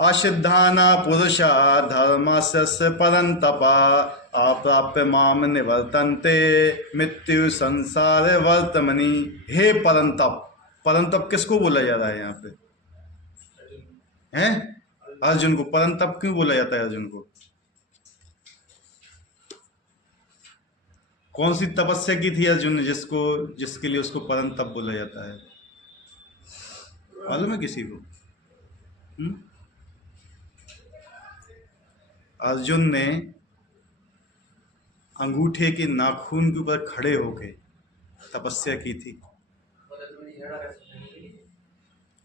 असिद्धाना पुरुषा धर्मस्य परन्तपा अप्राप्य माम निवर्तन्ते मृत्यु संसार वर्तमनि। हे परंतप, परंतप किसको बोला जा रहा है यहाँ पे? हैं? अर्जुन को। परंतप क्यों बोला जाता है अर्जुन को? कौन सी तपस्या की थी अर्जुन ने जिसके लिए उसको परंतप बोला जाता है? मालूम है किसी को? अर्जुन ने अंगूठे के नाखून के ऊपर खड़े होके तपस्या की थी।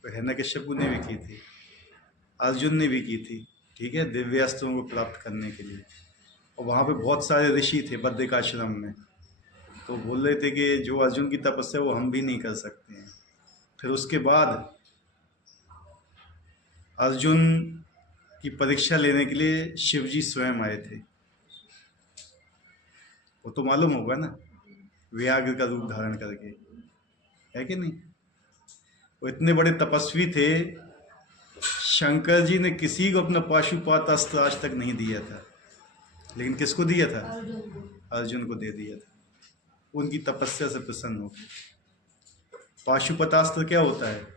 हिरण्यकश्यप ने भी की थी, अर्जुन ने भी की थी, ठीक है, दिव्य अस्त्रों को प्राप्त करने के लिए। और वहाँ पे बहुत सारे ऋषि थे बद्रिकाश्रम में, तो बोल रहे थे कि जो अर्जुन की तपस्या वो हम भी नहीं कर सकते हैं। फिर उसके बाद अर्जुन की परीक्षा लेने के लिए शिवजी स्वयं आए थे। वो तो मालूम होगा ना, व्याघ्र का रूप धारण करके, है कि नहीं? वो इतने बड़े तपस्वी थे, शंकर जी ने किसी को अपना पाशुपात अस्त्र आज तक नहीं दिया था, लेकिन किसको दिया था? अर्जुन को दे दिया था, उनकी तपस्या से प्रसन्न होकर। पाशुपतास्त्र क्या होता है?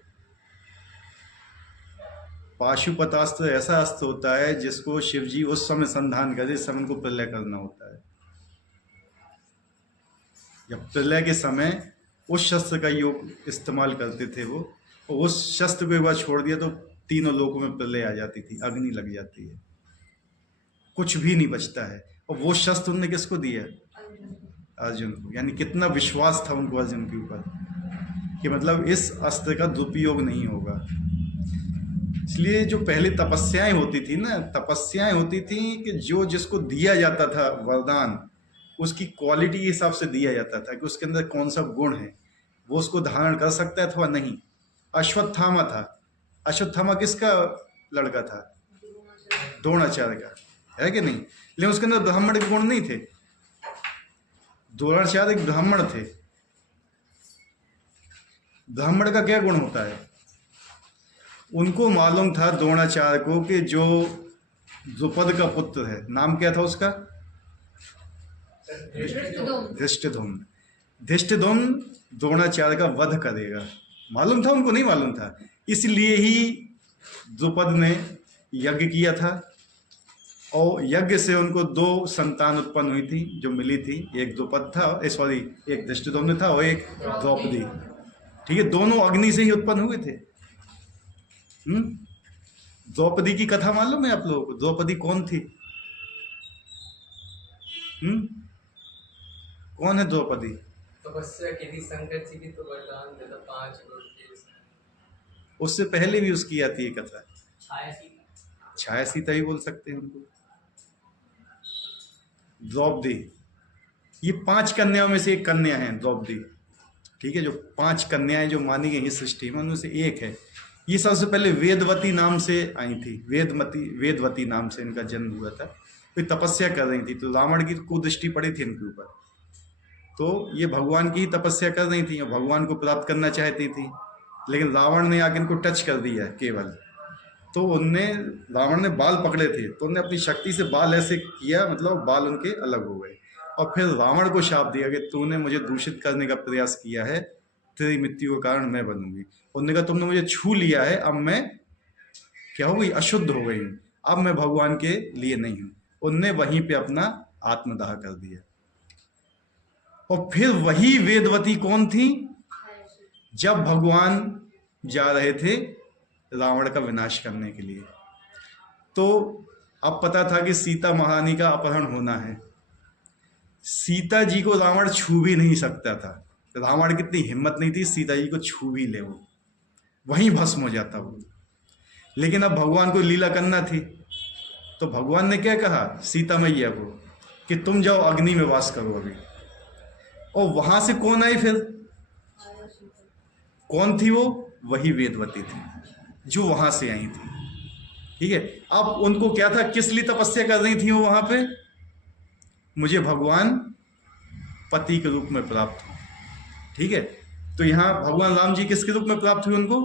पाशुपतास्त्र ऐसा अस्त्र होता है जिसको शिवजी उस समय संधान करे, जिस समय उनको प्रलय करना होता है। जब प्रलय के समय उस शस्त्र का योग इस्तेमाल करते थे वो, और उस शस्त्र को एक बार छोड़ दिया तो तीनों लोगों में प्रलय आ जाती थी, अग्नि लग जाती है, कुछ भी नहीं बचता है। और वो शस्त्र उन्होंने किसको दिया? अर्जुन को। यानी कितना विश्वास था उनको अर्जुन के ऊपर कि मतलब इस अस्त्र का दुरुपयोग नहीं होगा। इसलिए जो पहले तपस्याएं होती थी ना, तपस्याएं होती थी कि जो जिसको दिया जाता था वरदान, उसकी क्वालिटी के हिसाब से दिया जाता था कि उसके अंदर कौन सा गुण है, वो उसको धारण कर सकता है अथवा नहीं। अश्वत्थामा था। अश्वत्थामा किसका लड़का था? द्रोणाचार्य का, है कि नहीं? लेकिन उसके अंदर ब्राह्मण के गुण नहीं थे। द्रोणाचार्य एक ब्राह्मण थे। ब्राह्मण का क्या गुण होता है? उनको मालूम था द्रोणाचार्य को कि जो द्रुपद का पुत्र है, नाम क्या था उसका? धृष्टद्युम्न। धृष्टद्युम्न द्रोणाचार्य का वध करेगा। मालूम था उनको? नहीं मालूम था। इसलिए ही द्रुपद ने यज्ञ किया था, और यज्ञ से उनको 2 संतान उत्पन्न हुई थी जो मिली थी। एक द्रुपद था, सॉरी, एक धृष्टद्युम्न था और एक द्रौपदी, ठीक है। दोनों अग्नि से ही उत्पन्न हुए थे। द्रौपदी की कथा मालूम है आप लोगों को? द्रौपदी कौन थी? कौन है द्रौपदी? तपस्या की थी, शंकर जी की तो वरदान देता 5 गुण के। उससे पहले भी उसकी आती है कथा, छाया सीता ही बोल सकते हैं उनको। द्रौपदी, ये 5 कन्याओं में से एक कन्या है द्रौपदी, ठीक है। जो 5 कन्याएं जो मानी गई सृष्टि में, उनमें से एक है। ये सबसे पहले वेदवती नाम से आई थी। वेदवती नाम से इनका जन्म हुआ था। कोई तपस्या कर रही थी तो रावण की कुदृष्टि पड़ी थी इनके ऊपर, तो ये भगवान की ही तपस्या कर रही थी और भगवान को प्राप्त करना चाहती थी। लेकिन रावण ने आके इनको टच कर दिया केवल, तो रावण ने बाल पकड़े थे, तो उन्होंने अपनी शक्ति से बाल ऐसे किया, मतलब बाल उनके अलग हो गए। और फिर रावण को शाप दिया कि तूने मुझे दूषित करने का प्रयास किया है, तेरी मृत्यु का कारण मैं बनूंगी। उन्होंने कहा तुमने मुझे छू लिया है, अब मैं क्या हो गई? अशुद्ध हो गई, अब मैं भगवान के लिए नहीं हूं। उनने वहीं पे अपना आत्मदाह कर दिया। और फिर वही वेदवती कौन थी? जब भगवान जा रहे थे रावण का विनाश करने के लिए, तो अब पता था कि सीता महारानी का अपहरण होना है। सीता जी को रावण छू भी नहीं सकता था। रावण की इतनी हिम्मत नहीं थी सीता जी को छू भी ले, वो वहीं भस्म हो जाता वो। लेकिन अब भगवान को लीला करना थी, तो भगवान ने क्या कहा सीता मैया को कि तुम जाओ अग्नि में वास करो अभी। और वहां से कौन आई फिर? कौन थी वो? वही वेदवती थी जो वहां से आई थी, ठीक है। अब उनको क्या था, किस लिए तपस्या कर रही थी वो वहां पे? मुझे भगवान पति के रूप में प्राप्त हो, ठीक है। तो यहां भगवान राम जी किसके रूप में प्राप्त हुए उनको?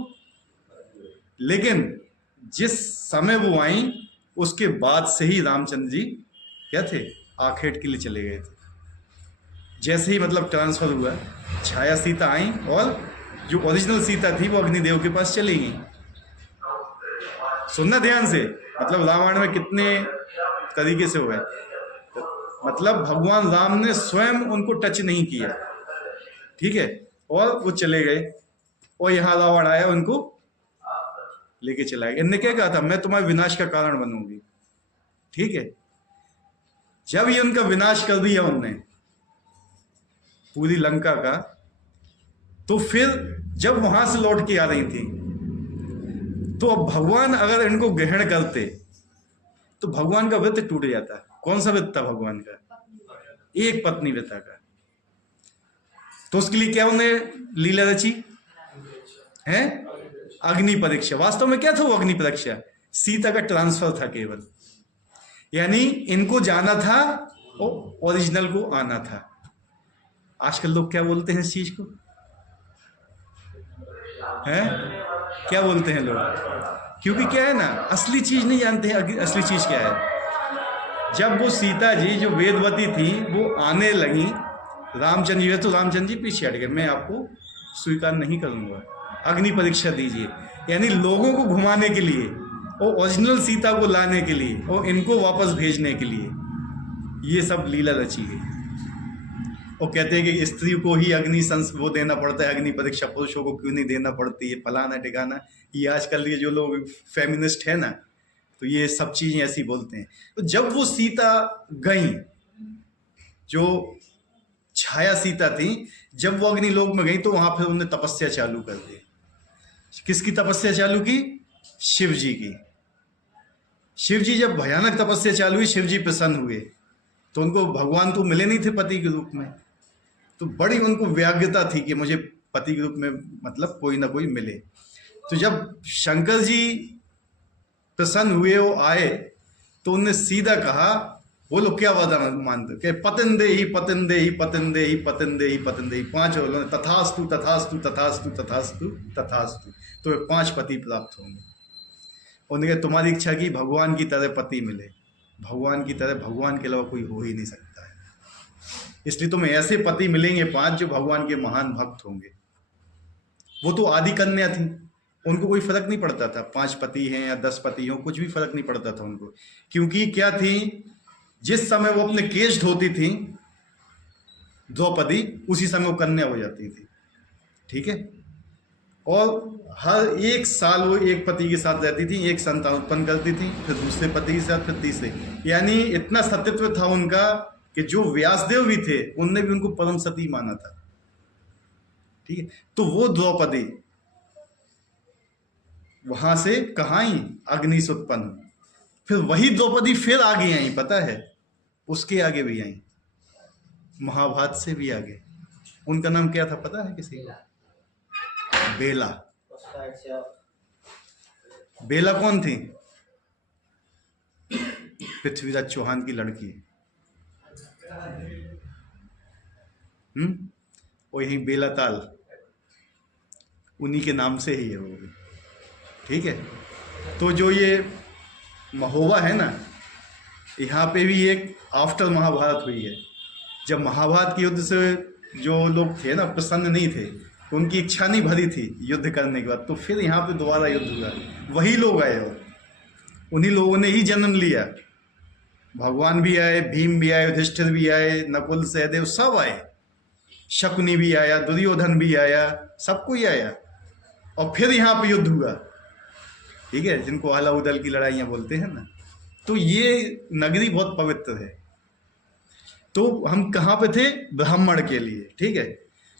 लेकिन जिस समय वो आई उसके बाद से ही रामचंद्र जी क्या थे, आखेट के लिए चले गए थे। जैसे ही मतलब ट्रांसफर हुआ, छाया सीता आई और जो ओरिजिनल सीता थी वो अग्निदेव के पास चली गई। सुनना ध्यान से, मतलब रामायण में कितने तरीके से हुए। मतलब भगवान राम ने स्वयं उनको टच नहीं किया, ठीक है, और वो चले गए और यहाँ रावण आया उनको लेके चला गया। इनने क्या कहा था, मैं तुम्हारे विनाश का कारण बनूंगी, ठीक है। जब ये उनका विनाश कर दिया उनने पूरी लंका का, तो फिर जब वहां से लौट के आ रही थी, तो अब भगवान अगर इनको ग्रहण करते तो भगवान का व्रत टूट जाता। कौन सा व्रत था भगवान का? एक पत्नी व्रता का। तो उसके लिए क्या उन्हें लीला रची है? अग्नि परीक्षा। वास्तव में क्या था वो अग्नि परीक्षा? सीता का ट्रांसफर था केवल, यानी इनको जाना था और ओरिजिनल को आना था। आजकल लोग क्या बोलते हैं इस चीज को, हैं क्या बोलते हैं लोग? क्योंकि क्या है ना, असली चीज नहीं जानते हैं। असली चीज क्या है? जब वो सीता जी जो वेदवती थी वो आने लगी रामचंद्र जी, तो रामचंद्र जी पीछे हट गए, मैं आपको स्वीकार नहीं करूंगा, अग्नि परीक्षा दीजिए। यानी लोगों को घुमाने के लिए और ओरिजिनल सीता को लाने के लिए और इनको वापस भेजने के लिए ये सब लीला रची गई। और कहते हैं कि स्त्री को ही अग्नि वो देना पड़ता है, अग्नि परीक्षा पुरुषों को क्यों नहीं देना पड़ती है, फलाना ठिकाना। ये आजकल ये जो लोग फेमिनिस्ट है ना, तो ये सब चीजें ऐसी बोलते हैं। तो जब वो सीता गई, जो छाया सीता थी, जब वो अग्नि लोक में गई तो वहां फिर उन्होंने तपस्या चालू कर दी। किसकी तपस्या चालू की? शिव जी की। शिव जी जब भयानक तपस्या चालू हुई, शिव जी प्रसन्न हुए, तो उनको भगवान तो मिले नहीं थे पति के रूप में, तो बड़ी उनको व्याग्रता थी कि मुझे पति के रूप में मतलब कोई ना कोई मिले। तो जब शंकर जी प्रसन्न हुए, वो आए, तो उन्होंने सीधा कहा, बोलो क्या वादा मानते? कि पतंदे ही पतंदे ही पतंदे ही पतंदे ही पतंदे ही, पांच बोलो तथास्तु तथास्तु तथास्तु तथास्तु तथास्तु, तो वे 5 पति प्राप्त होंगे। उन्होंने तुम्हारी इच्छा की भगवान की तरह पति मिले, भगवान की तरह, भगवान के अलावा कोई हो ही नहीं सकता है, इसलिए तुम्हें ऐसे पति मिलेंगे 5 जो भगवान के महान भक्त होंगे। वो तो आदि कन्या थी, उनको कोई फर्क नहीं पड़ता था 5 पति हैं या 10 पति हो, कुछ भी फर्क नहीं पड़ता था उनको। क्योंकि क्या थी, जिस समय वो अपने केश धोती थी द्रौपदी, उसी समय वो कन्या हो जाती थी, ठीक है। और हर 1 साल वो एक पति के साथ रहती थी, एक संतान उत्पन्न करती थी, फिर दूसरे पति के साथ, फिर तीसरे। यानी इतना सत्यत्व था उनका कि जो व्यासदेव भी थे उनने भी उनको परम सती माना था, ठीक है। तो वो द्रौपदी वहां से कहाँ आई? अग्नि से उत्पन्न। फिर वही द्रौपदी फिर आगे आई, पता है, उसके आगे भी आई, महाभारत से भी आगे। उनका नाम क्या था पता है किसी को? बेला। बेला कौन थी? पृथ्वीराज चौहान की लड़की। और यही बेला ताल उन्हीं के नाम से ही है वो भी, ठीक है। तो जो ये महोबा है ना, यहाँ पे भी एक आफ्टर महाभारत हुई है। जब महाभारत के युद्ध से जो लोग थे ना प्रसन्न नहीं थे, उनकी इच्छा नहीं भरी थी युद्ध करने के बाद, तो फिर यहाँ पे दोबारा युद्ध हुआ। वही लोग आए और उन्हीं लोगों ने ही जन्म लिया। भगवान भी आए, भीम भी आए, युधिष्ठिर भी आए, नकुल सहदेव सब आए, शकुनी भी आया, दुर्योधन भी आया, सब कोई आया, और फिर यहाँ पे युद्ध हुआ, ठीक है, जिनको आला उदल की लड़ाइयाँ बोलते हैं ना। तो ये नगरी बहुत पवित्र है। तो हम कहाँ पे थे? ब्राह्मण के लिए, ठीक है।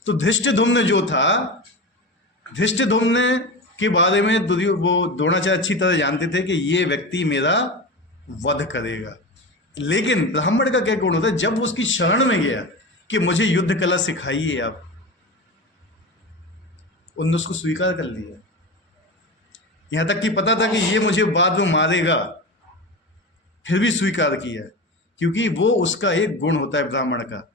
तो धृष्टद्युम्न जो था, धृष्टद्युम्न के बारे में वो द्रोणाचार्य अच्छी तरह जानते थे कि ये व्यक्ति मेरा वध करेगा। लेकिन ब्राह्मण का क्या गुण होता है? जब उसकी शरण में गया कि मुझे युद्ध कला सिखाइए आप, उन्होंने उसको स्वीकार कर लिया। यहां तक कि पता था कि ये मुझे बाद में मारेगा, फिर भी स्वीकार किया, क्योंकि वो उसका एक गुण होता है ब्राह्मण का,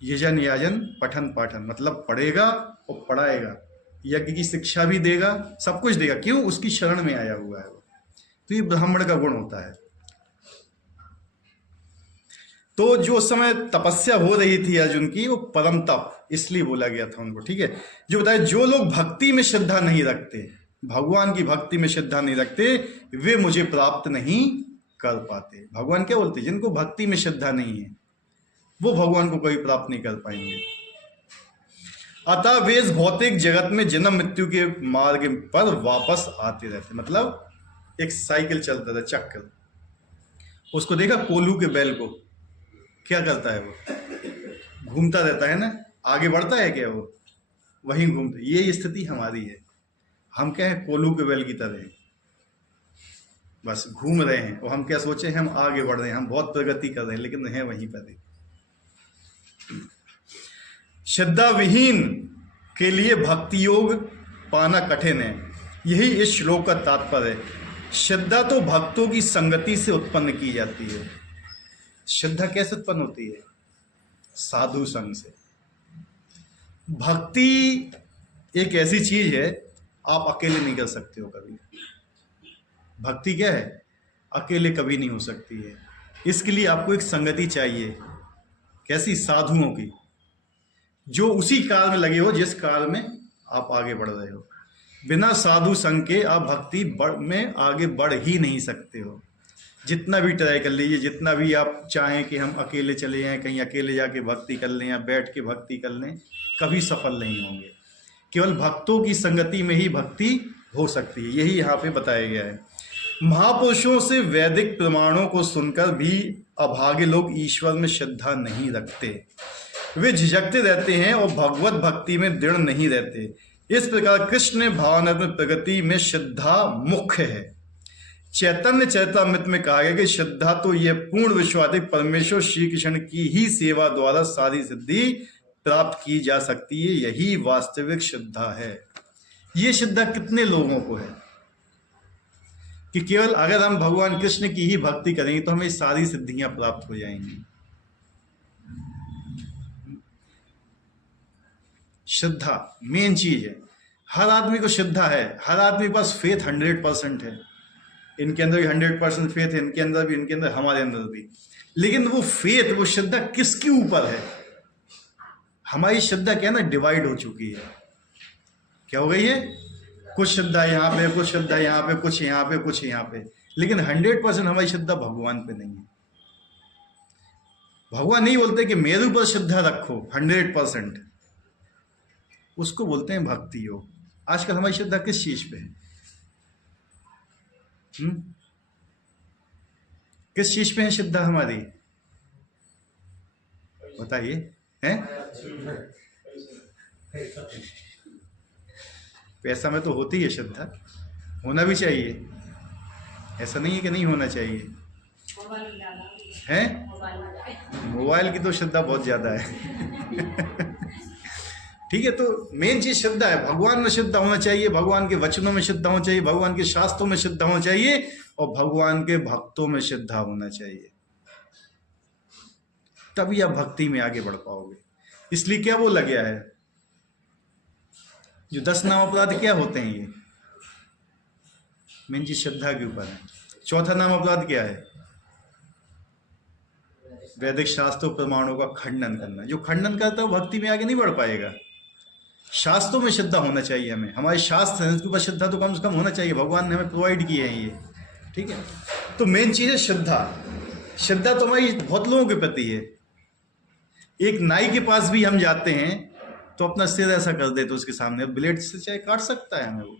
यजन याजन पठन पाठन, मतलब पढ़ेगा और पढ़ाएगा, यज्ञ की शिक्षा भी देगा, सब कुछ देगा। क्यों? उसकी शरण में आया हुआ है वो। तो ये ब्राह्मण का गुण होता है। तो जो उस समय तपस्या हो रही थी अर्जुन की, वो परम तप इसलिए बोला गया था उनको, ठीक है। जो बताया, जो लोग भक्ति में श्रद्धा नहीं रखते, भगवान की भक्ति में श्रद्धा नहीं रखते, वे मुझे प्राप्त नहीं कर पाते। भगवान क्या बोलते? जिनको भक्ति में श्रद्धा नहीं है वो भगवान को कभी प्राप्त नहीं कर पाएंगे। अतः वे इस भौतिक जगत में जन्म मृत्यु के मार्ग पर वापस आते रहते। मतलब एक साइकिल चलता था, चक्कर। उसको देखा कोल्हू के बैल को, क्या करता है वो? घूमता रहता है ना, आगे बढ़ता है क्या वो? वहीं घूमता। ये स्थिति हमारी है। हम क्या है? कोल्हू के बैल की तरह बस घूम रहे हैं, और हम क्या सोचे? हम आगे बढ़ रहे हैं, हम बहुत प्रगति कर रहे हैं, लेकिन है वहीं पर ही। श्रद्धा विहीन के लिए भक्ति योग पाना कठिन है, यही इस श्लोक का तात्पर्य है। श्रद्धा तो भक्तों की संगति से उत्पन्न की जाती है। श्रद्धा कैसे उत्पन्न होती है? साधु संग से। भक्ति एक ऐसी चीज है, आप अकेले नहीं कर सकते हो कभी। भक्ति क्या है? अकेले कभी नहीं हो सकती है। इसके लिए आपको एक संगति चाहिए। कैसी? साधुओं की, जो उसी काल में लगे हो जिस काल में आप आगे बढ़ रहे हो। बिना साधु संग के आप भक्ति में आगे बढ़ ही नहीं सकते हो। जितना भी ट्राई कर लीजिए, जितना भी आप चाहें कि हम अकेले चले जाएं, कहीं अकेले जाके भक्ति कर लें या बैठ के भक्ति कर लें, कभी सफल नहीं होंगे। केवल भक्तों की संगति में ही भक्ति हो सकती है। यही यहाँ पे बताया गया है। महापुरुषों से वैदिक प्रमाणों को सुनकर भी अभागे लोग ईश्वर में श्रद्धा नहीं रखते। वे झिझकते रहते हैं और भगवत भक्ति में दृढ़ नहीं रहते। इस प्रकार कृष्ण भावनात्मक प्रगति में श्रद्धा मुख्य है। चैतन्य चरितामृत में कहा गया कि श्रद्धा तो यह पूर्ण विश्वासिक परमेश्वर श्री कृष्ण की ही सेवा द्वारा सारी सिद्धि प्राप्त की जा सकती है। यही वास्तविक श्रद्धा है। ये श्रद्धा कितने लोगों को है कि केवल अगर हम भगवान कृष्ण की ही भक्ति करेंगे तो हमें सारी सिद्धियां प्राप्त हो जाएंगी। श्रद्धा मेन चीज है। हर आदमी को श्रद्धा है, हर आदमी के पास फेथ 100% है। इनके अंदर भी 100% फेथ है, इनके अंदर भी, इनके अंदर, हमारे अंदर भी। लेकिन वो फेथ, वो श्रद्धा किसके ऊपर है? हमारी श्रद्धा क्या है ना, डिवाइड हो चुकी है। क्या हो गई है? कुछ श्रद्धा यहाँ पे, कुछ श्रद्धा यहाँ पे, कुछ यहाँ पे, कुछ यहाँ पे। लेकिन 100% हमारी श्रद्धा भगवान पे नहीं है। भगवान नहीं बोलते कि मेरे ऊपर श्रद्धा रखो 100%, उसको बोलते हैं भक्ति योग। आजकल हमारी श्रद्धा किस चीज पे है? किस चीज पे है श्रद्धा हमारी? बताइए। हैं? पैसा में तो होती है श्रद्धा, होना भी चाहिए, ऐसा नहीं है कि नहीं होना चाहिए। हैं? मोबाइल की तो श्रद्धा बहुत ज्यादा है। ठीक है, तो मेन चीज श्रद्धा है। भगवान में श्रद्धा होना चाहिए, भगवान के वचनों में श्रद्धा होना चाहिए, भगवान के शास्त्रों में श्रद्धा होना चाहिए, और भगवान के भक्तों में श्रद्धा होना चाहिए। तभी आप भक्ति में आगे बढ़ पाओगे। इसलिए क्या बोला गया है? जो 10 नाम अपराध क्या होते हैं? ये मेन चीज श्रद्धा के ऊपर है। चौथा नाम अपराध क्या है? वैदिक शास्त्रों प्रमाणों का खंडन करना। जो खंडन करता है वो भक्ति में आगे नहीं बढ़ पाएगा। शास्त्रों में श्रद्धा होना चाहिए हमें। हमारे शास्त्र हैं, उसके ऊपर श्रद्धा तो कम से कम होना चाहिए। भगवान ने हमें प्रोवाइड किए हैं ये, ठीक है। तो मेन चीज है श्रद्धा। श्रद्धा तो हमारी बहुत लोगों के प्रति है। एक नाई के पास भी हम जाते हैं तो अपना सिर ऐसा कर देते उसके सामने, ब्लेड से चाहे काट सकता है हमें वो।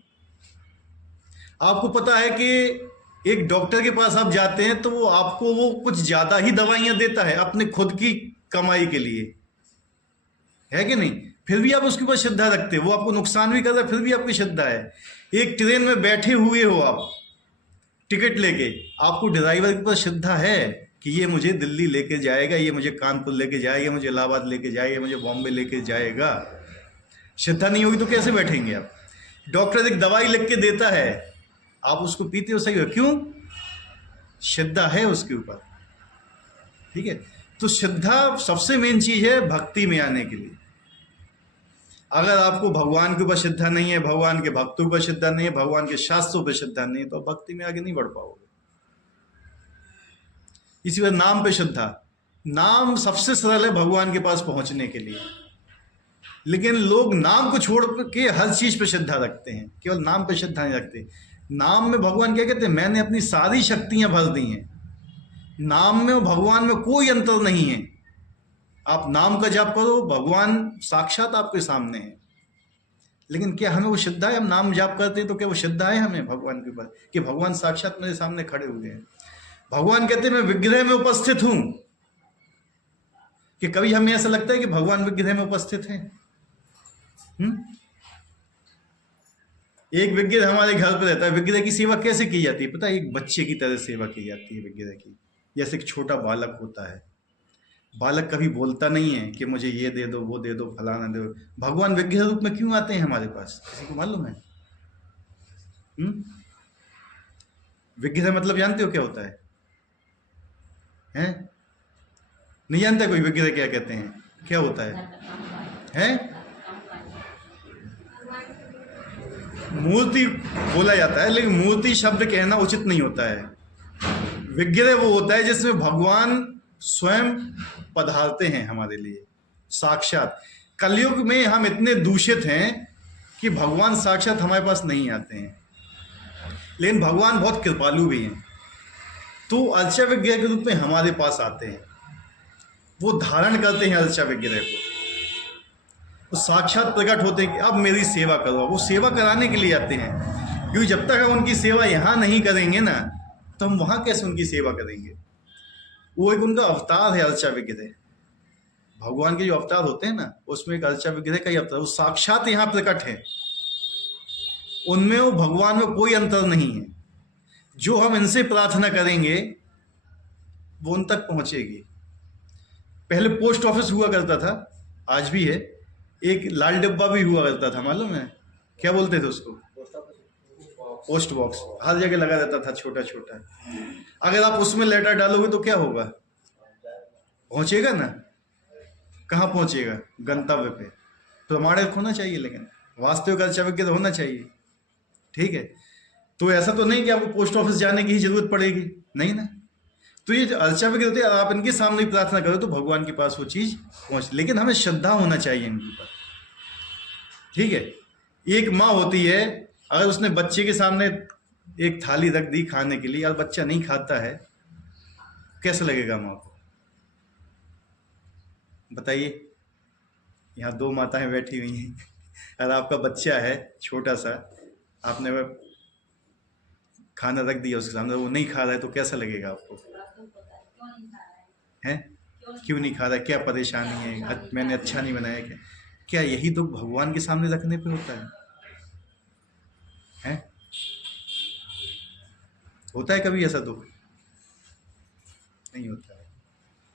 आपको पता है कि एक डॉक्टर के पास आप जाते हैं तो वो आपको वो कुछ ज्यादा ही दवाइयां देता है अपने खुद की कमाई के लिए, है कि नहीं? फिर भी आप उसके ऊपर श्रद्धा रखते हो। वो आपको नुकसान भी कर रहा है, फिर भी आपकी श्रद्धा है। एक ट्रेन में बैठे हुए हो आप टिकट लेके, आपको ड्राइवर के ऊपर श्रद्धा है कि ये मुझे दिल्ली लेके जाएगा, ये मुझे कानपुर लेके जाएगा, मुझे इलाहाबाद लेके जाएगा, मुझे बॉम्बे लेके जाएगा। श्रद्धा नहीं होगी तो कैसे बैठेंगे आप? डॉक्टर एक दवाई लिख के देता है, आप उसको पीते हो, सही हो, क्यों? श्रद्धा है उसके ऊपर, ठीक है। तो श्रद्धा सबसे मेन चीज है भक्ति में आने के लिए। अगर आपको भगवान के ऊपर श्रद्धा नहीं है, भगवान के भक्तों पर श्रद्धा नहीं है, भगवान के शास्त्रों पर श्रद्धा नहीं है, तो आप भक्ति में आगे नहीं बढ़ पाओगे। इसी वजह नाम पे श्रद्धा, नाम सबसे सरल है भगवान के पास पहुंचने के लिए, लेकिन लोग नाम को छोड़ के हर चीज पे श्रद्धा रखते हैं, केवल नाम पे श्रद्धा नहीं रखते। नाम में भगवान क्या कहते हैं, मैंने अपनी सारी शक्तियां भर दी हैं। नाम में और भगवान में कोई अंतर नहीं है। आप नाम का जाप करो, भगवान साक्षात आपके सामने है। लेकिन क्या हमें वो श्रद्धा है? हम नाम जाप करते हैं तो क्या वो श्रद्धा है हमें भगवान के ऊपर कि भगवान साक्षात मेरे सामने खड़े हुए हैं? भगवान कहते हैं मैं विग्रह में उपस्थित हूं। कि कभी हमें ऐसा लगता है कि भगवान विग्रह में उपस्थित हैं? एक विग्रह हमारे घर पर रहता है। विग्रह की सेवा कैसे की जाती है पता है? एक बच्चे की तरह सेवा की जाती है विग्रह की। जैसे एक छोटा बालक होता है, बालक कभी बोलता नहीं है कि मुझे ये दे दो, वो दे दो, फलाना दे दो। भगवान विग्रह रूप में क्यों आते हैं हमारे पास? किसी को मालूम है? विग्रह मतलब जानते हो क्या होता है? हैं? नहीं जानता कोई विग्रह क्या कहते हैं? क्या होता है? हैं? मूर्ति बोला जाता है, लेकिन मूर्ति शब्द कहना उचित नहीं होता है। विग्रह वो होता है जिसमें भगवान स्वयं पधारते हैं हमारे लिए साक्षात। कलयुग में हम इतने दूषित हैं कि भगवान साक्षात हमारे पास नहीं आते हैं, लेकिन भगवान बहुत कृपालु भी हैं। तो अर्चा विग्रह के रूप में हमारे पास आते हैं, वो धारण करते हैं अर्चा विग्रह को, वो साक्षात प्रकट होते हैं कि अब मेरी सेवा करो। वो सेवा कराने के लिए आते हैं, क्योंकि जब तक हम उनकी सेवा यहाँ नहीं करेंगे ना, तो हम वहाँ कैसे उनकी सेवा करेंगे? वो एक उनका अवतार है अर्चा विग्रह। भगवान के जो अवतार होते हैं ना, उसमें एक अर्चा विग्रह का ही अवतार, वो साक्षात यहाँ प्रकट है। उनमें वो भगवान में कोई अंतर नहीं है। जो हम इनसे प्रार्थना करेंगे वो उन तक पहुंचेगी। पहले पोस्ट ऑफिस हुआ करता था, आज भी है। एक लाल डिब्बा भी हुआ करता था, मालूम है? क्या बोलते थे उसको? Post box. हर जगह लगा रहता था, छोटा छोटा। अगर आप उसमें लेटर डालोगे तो क्या होगा? पहुंचेगा ना? कहाँ पहुंचेगा? गंतव्य पे। प्रमाणित होना चाहिए, लेकिन वास्तविक अर्चा विग्रह होना चाहिए। ठीक है, तो ऐसा तो नहीं कि आपको पोस्ट ऑफिस जाने की ही जरूरत पड़ेगी, नहीं ना। तो ये जो अर्चा विग्रह होते हैं, आप इनके सामने प्रार्थना करो तो भगवान के पास वो चीज पहुंच, लेकिन हमें श्रद्धा होना चाहिए इनके ऊपर। ठीक है, एक माँ होती है, अगर उसने बच्चे के सामने एक थाली रख दी खाने के लिए, और बच्चा नहीं खाता है, कैसा लगेगा माँ को? बताइए। यहाँ दो माताएं बैठी हुई हैं, अगर आपका बच्चा है छोटा सा, आपने वह खाना रख दिया उसके सामने, वो नहीं खा रहा है, तो कैसा लगेगा आपको? हैं? क्यों नहीं खा रहा? क्या परेशानी है? मैंने अच्छा नहीं बनाया क्या? क्या यही दुख भगवान के सामने रखने पे होता है? हैं? होता है कभी ऐसा दुख? नहीं होता है।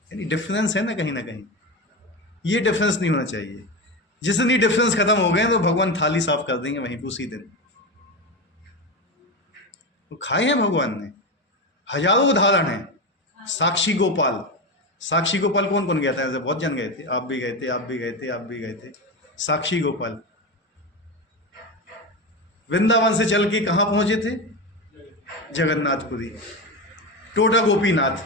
यानी डिफरेंस है ना कहीं। ये डिफरेंस नहीं होना चाहिए। जिस दिन ये डिफरेंस खत्म हो गए तो भगवान थाली साफ कर देंगे वहीं उसी दिन। तो खाए हैं भगवान ने, हजारों उदाहरण हैं। साक्षी गोपाल, साक्षी गोपाल कौन कौन गया था? ऐसे बहुत जन गए थे, आप भी गए थे, आप भी गए थे, आप भी गए थे। साक्षी गोपाल वृंदावन से चल के कहाँ पहुंचे थे? जगन्नाथपुरी। टोटा गोपीनाथ,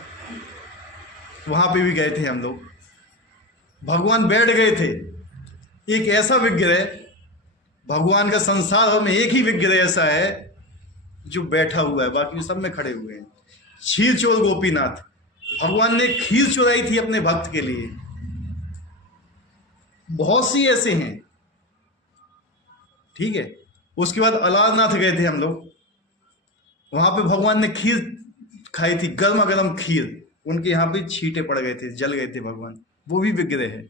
वहां पे भी गए थे हम लोग। भगवान बैठ गए थे। एक ऐसा विग्रह, भगवान का संसार में एक ही विग्रह ऐसा है जो बैठा हुआ है, बाकी सब में खड़े हुए हैं। क्षीर चोर गोपीनाथ, भगवान ने खीर चुराई थी अपने भक्त के लिए। बहुत सी ऐसे हैं। ठीक है, उसके बाद अलारनाथ गए थे हम लोग, वहां पे भगवान ने खीर खाई थी, गर्मा गर्म खीर। उनके यहाँ पे छींटे पड़ गए थे, जल गए थे भगवान, वो भी विग्रह है।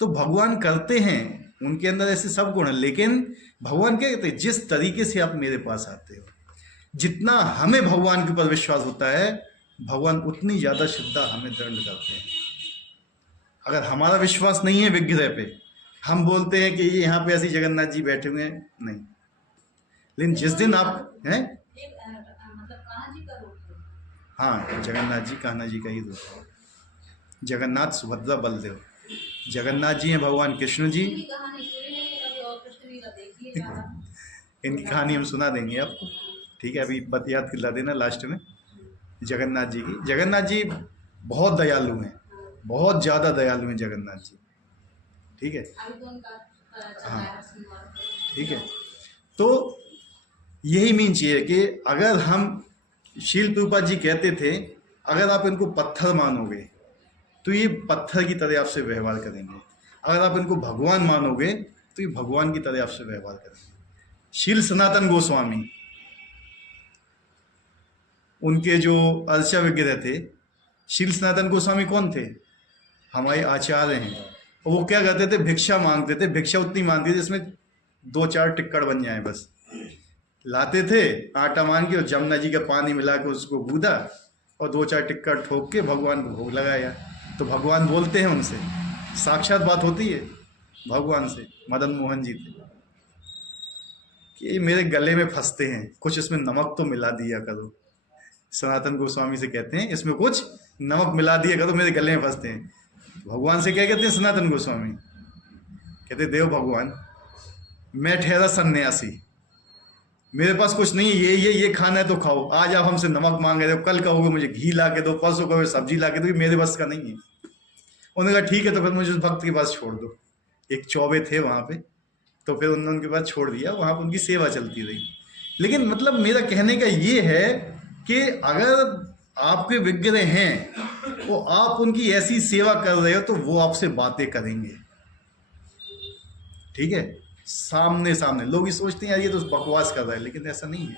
तो भगवान करते हैं, उनके अंदर ऐसे सब गुण हैं, लेकिन भगवान क्या कहते हैं? जिस तरीके से आप मेरे पास आते हो, जितना हमें भगवान के ऊपर विश्वास होता है, भगवान उतनी ज्यादा श्रद्धा हमें दंड करते हैं। अगर हमारा विश्वास नहीं है विग्रह पे, हम बोलते हैं कि ये यहाँ पे ऐसी जगन्नाथ जी बैठे हुए हैं, नहीं। लेकिन जिस दिन आप हैं, हाँ, जगन्नाथ जी कान्हा जी का ही रूप है। जगन्नाथ सुभद्रा बलदेव, जगन्नाथ जी हैं भगवान कृष्ण जी, इनकी कहानी हम सुना देंगे आपको, ठीक है। अभी बात याद दिला देना लास्ट में जगन्नाथ जी की। जगन्नाथ जी बहुत दयालु हैं, बहुत ज़्यादा दयालु हैं जगन्नाथ जी, ठीक है। हाँ, ठीक है। तो यही मीन चाहिए कि अगर हम, शील प्रभुपाद जी कहते थे, अगर आप इनको पत्थर मानोगे तो ये पत्थर की तरह आपसे व्यवहार करेंगे, अगर आप इनको भगवान मानोगे तो ये भगवान की तरह आपसे व्यवहार करेंगे। शील सनातन गोस्वामी, उनके जो अर्चा विग्रह थे, शील सनातन गोस्वामी कौन थे? हमारे आचार्य हैं। और वो क्या करते थे? भिक्षा मांगते थे। भिक्षा उतनी मांगती थी जिसमें 2-4 टिक्कड़ बन जाए बस। लाते थे आटा मान के और जमुना जी का पानी मिला के उसको गूदा और 2-4 टिक्कड़ ठोक के भगवान को भोग लगाया। तो भगवान बोलते हैं उनसे, साक्षात बात होती है भगवान से। मदन मोहन जी थे कि मेरे गले में फंसते हैं, कुछ इसमें नमक तो मिला दिया करो। सनातन गोस्वामी से कहते हैं इसमें कुछ नमक मिला दिया करो, मेरे गले में फंसते हैं। भगवान से क्या कहते हैं सनातन गोस्वामी? कहते देव भगवान, मैं ठहरा सन्यासी, मेरे पास कुछ नहीं है, ये खाना है तो खाओ। आज आप हमसे नमक मांग रहे हो, कल कहोगे मुझे घी ला के दो, परसों कहोगे सब्जी ला के दो, ये मेरे बस का नहीं है। उन्होंने कहा ठीक है, तो फिर मुझे उस भक्त के पास छोड़ दो। एक चौबे थे वहाँ पे, तो फिर उन्होंने उनके पास छोड़ दिया, वहाँ पर उनकी सेवा चलती रही। लेकिन मतलब मेरा कहने का ये है कि अगर आपके विग्रह हैं तो आप उनकी ऐसी सेवा कर रहे हो तो वो आपसे बातें करेंगे, ठीक है, सामने सामने। लोग ये सोचते हैं यार ये तो बकवास कर रहा है, लेकिन ऐसा नहीं है,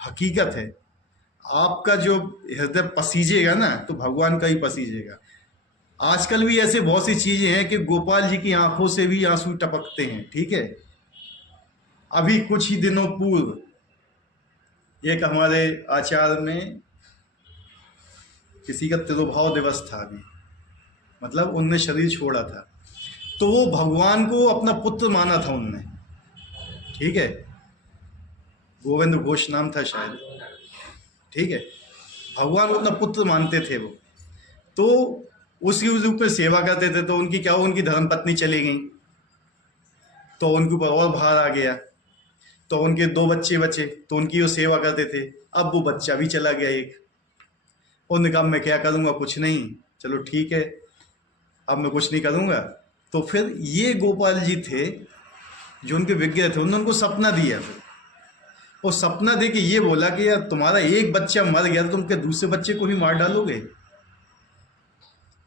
हकीकत है। आपका जो हृदय पसीजेगा ना तो भगवान का ही पसीजेगा। आजकल भी ऐसे बहुत सी चीजें हैं कि गोपाल जी की आंखों से भी आंसू टपकते हैं, ठीक है। अभी कुछ ही दिनों पूर्व एक हमारे आचार्य में किसी का तिरुभाव दिवस था, अभी मतलब उनने शरीर छोड़ा था, तो वो भगवान को अपना पुत्र माना था उनने, ठीक है। गोविंद घोष नाम था शायद, ठीक है। भगवान को अपना पुत्र मानते थे वो, तो उसकी रूप में सेवा करते थे। तो उनकी क्या हुआ, उनकी धर्मपत्नी चली गई, तो उनके ऊपर और भार आ गया। तो उनके 2 बच्चे बचे, तो उनकी वो सेवा करते थे। अब वो बच्चा भी चला गया एक। उन्होंने कहा मैं क्या करूँगा, कुछ नहीं, चलो ठीक है, अब मैं कुछ नहीं करूँगा। तो फिर ये गोपाल जी थे जो उनके विग्रह थे, उन्होंने उनको सपना दिया। फिर वो सपना दे के ये बोला कि यार तुम्हारा एक बच्चा मर गया, तो तुम क्या दूसरे बच्चे को भी मार डालोगे?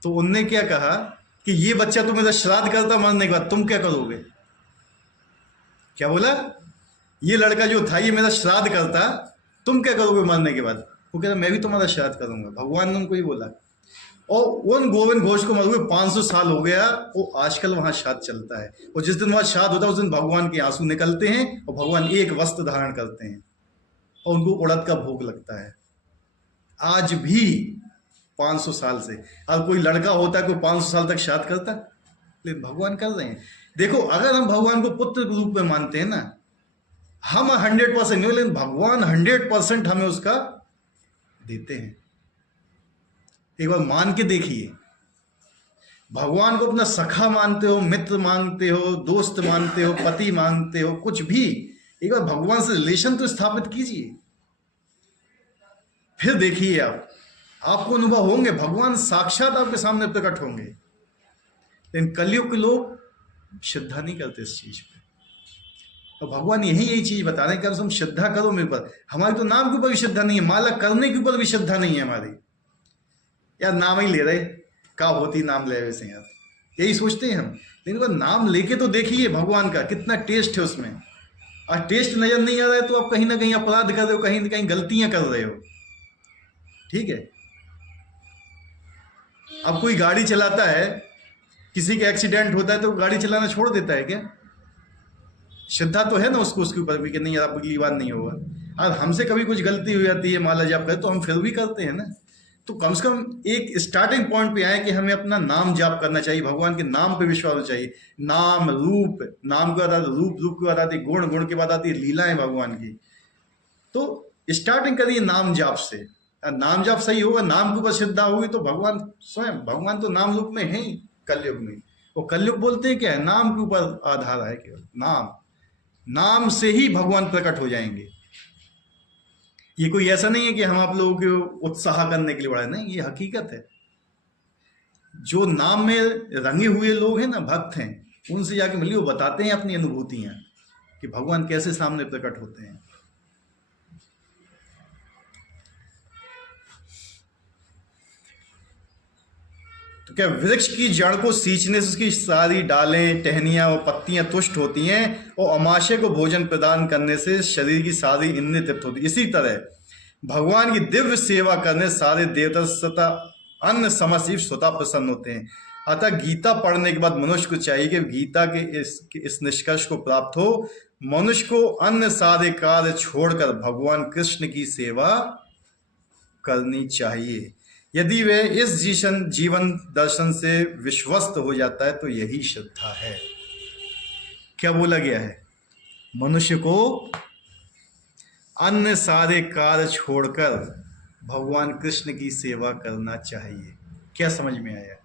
तो उनने क्या कहा कि ये बच्चा तो मेरा श्राद्ध करता मरने के बाद, तुम क्या करोगे? क्या बोला? ये लड़का जो था ये मेरा श्राद्ध करता, तुम क्या करोगे मरने के बाद? वो कहता मैं भी तुम्हारा श्राद्ध करूंगा। भगवान ने उनको ही बोला। और उन गोविंद घोष को मर हुए 500 साल हो गया, वो आजकल वहां श्राद्ध चलता है। और जिस दिन वहां श्राद्ध होता है उस दिन भगवान के आंसू निकलते हैं और भगवान एक वस्त्र धारण करते हैं और उनको उड़द का भोग लगता है। आज भी 500 साल से। अब कोई लड़का होता है कोई 500 साल तक श्राद्ध करता, लेकिन भगवान कर रहे हैं। देखो अगर हम भगवान को पुत्र के रूप में मानते हैं ना, हम 100% नहीं, लेकिन भगवान 100% हमें उसका देते हैं। एक बार मान के देखिए, भगवान को अपना सखा मानते हो, मित्र मानते हो, दोस्त मानते हो, पति मानते हो, कुछ भी, एक बार भगवान से रिलेशन तो स्थापित कीजिए, फिर देखिए आपको अनुभव होंगे, भगवान साक्षात आपके सामने प्रकट होंगे। लेकिन कलयुग के लोग श्रद्धा नहीं करते इस चीज पे। तो भगवान यही चीज बता रहे हैं कि हम श्रद्धा करो मेरे पर। हमारी तो नाम के ऊपर भी श्रद्धा नहीं है, माला करने के ऊपर भी श्रद्धा नहीं है हमारी। यार नाम ही ले रहे, का होती नाम ले वैसे यार, यही सोचते हैं हम। लेकिन अगर नाम लेके तो देखिए भगवान का कितना टेस्ट है उसमें। और टेस्ट नजर नहीं आ रहा है तो आप कहीं ना कहीं अपराध कर रहे हो, कहीं ना कहीं गलतियां कर रहे हो, ठीक है। अब कोई गाड़ी चलाता है, किसी का एक्सीडेंट होता है तो गाड़ी चलाना छोड़ देता है क्या? श्रद्धा तो है ना उसको, उसके ऊपर भी कि नहीं यार अगली बार नहीं होगा। और हमसे कभी कुछ गलती हो जाती है, माला जाप करे तो हम फिर भी करते हैं ना। तो कम से कम एक स्टार्टिंग पॉइंट पे आए कि हमें अपना नाम जाप करना चाहिए, भगवान के नाम पे विश्वास होना चाहिए। नाम रूप, नाम के बाद आती रूप, रूप के बाद आती गुण, गुण के बाद आती लीलाएं भगवान की। तो स्टार्टिंग करिए नाम जाप से। नाम जाप सही होगा, नाम के ऊपर श्रद्धा होगी तो भगवान स्वयं, भगवान तो नाम रूप में है ही कलयुग में। वो कलयुग बोलते हैं क्या है, नाम के ऊपर आधार है केवल नाम। नाम से ही भगवान प्रकट हो जाएंगे। ये कोई ऐसा नहीं है कि हम आप लोगों को उत्साह करने के लिए बढ़ाए, नहीं, ये हकीकत है। जो नाम में रंगे हुए लोग हैं ना, भक्त हैं, उनसे जाके मिलिए, वो बताते हैं अपनी अनुभूतियां कि भगवान कैसे सामने प्रकट होते हैं। तो क्या वृक्ष की जड़ को सींचने से उसकी सारी डालें, टहनियां और पत्तियां तुष्ट होती हैं, और अमाशय को भोजन प्रदान करने से शरीर की सारी इंद्रियां तृप्त होती हैं। इसी तरह भगवान की दिव्य सेवा करने सारे देवता सता अन्य समशीव स्वतः प्रसन्न होते हैं। अतः गीता पढ़ने के बाद मनुष्य को चाहिए कि गीता के इस निष्कर्ष को प्राप्त हो, मनुष्य को अन्य सारे कार्य छोड़कर भगवान कृष्ण की सेवा करनी चाहिए। यदि वे इस जीवन दर्शन से विश्वस्त हो जाता है तो यही श्रद्धा है। क्या बोला गया है? मनुष्य को अन्य सारे कार्य छोड़कर भगवान कृष्ण की सेवा करना चाहिए। क्या समझ में आया?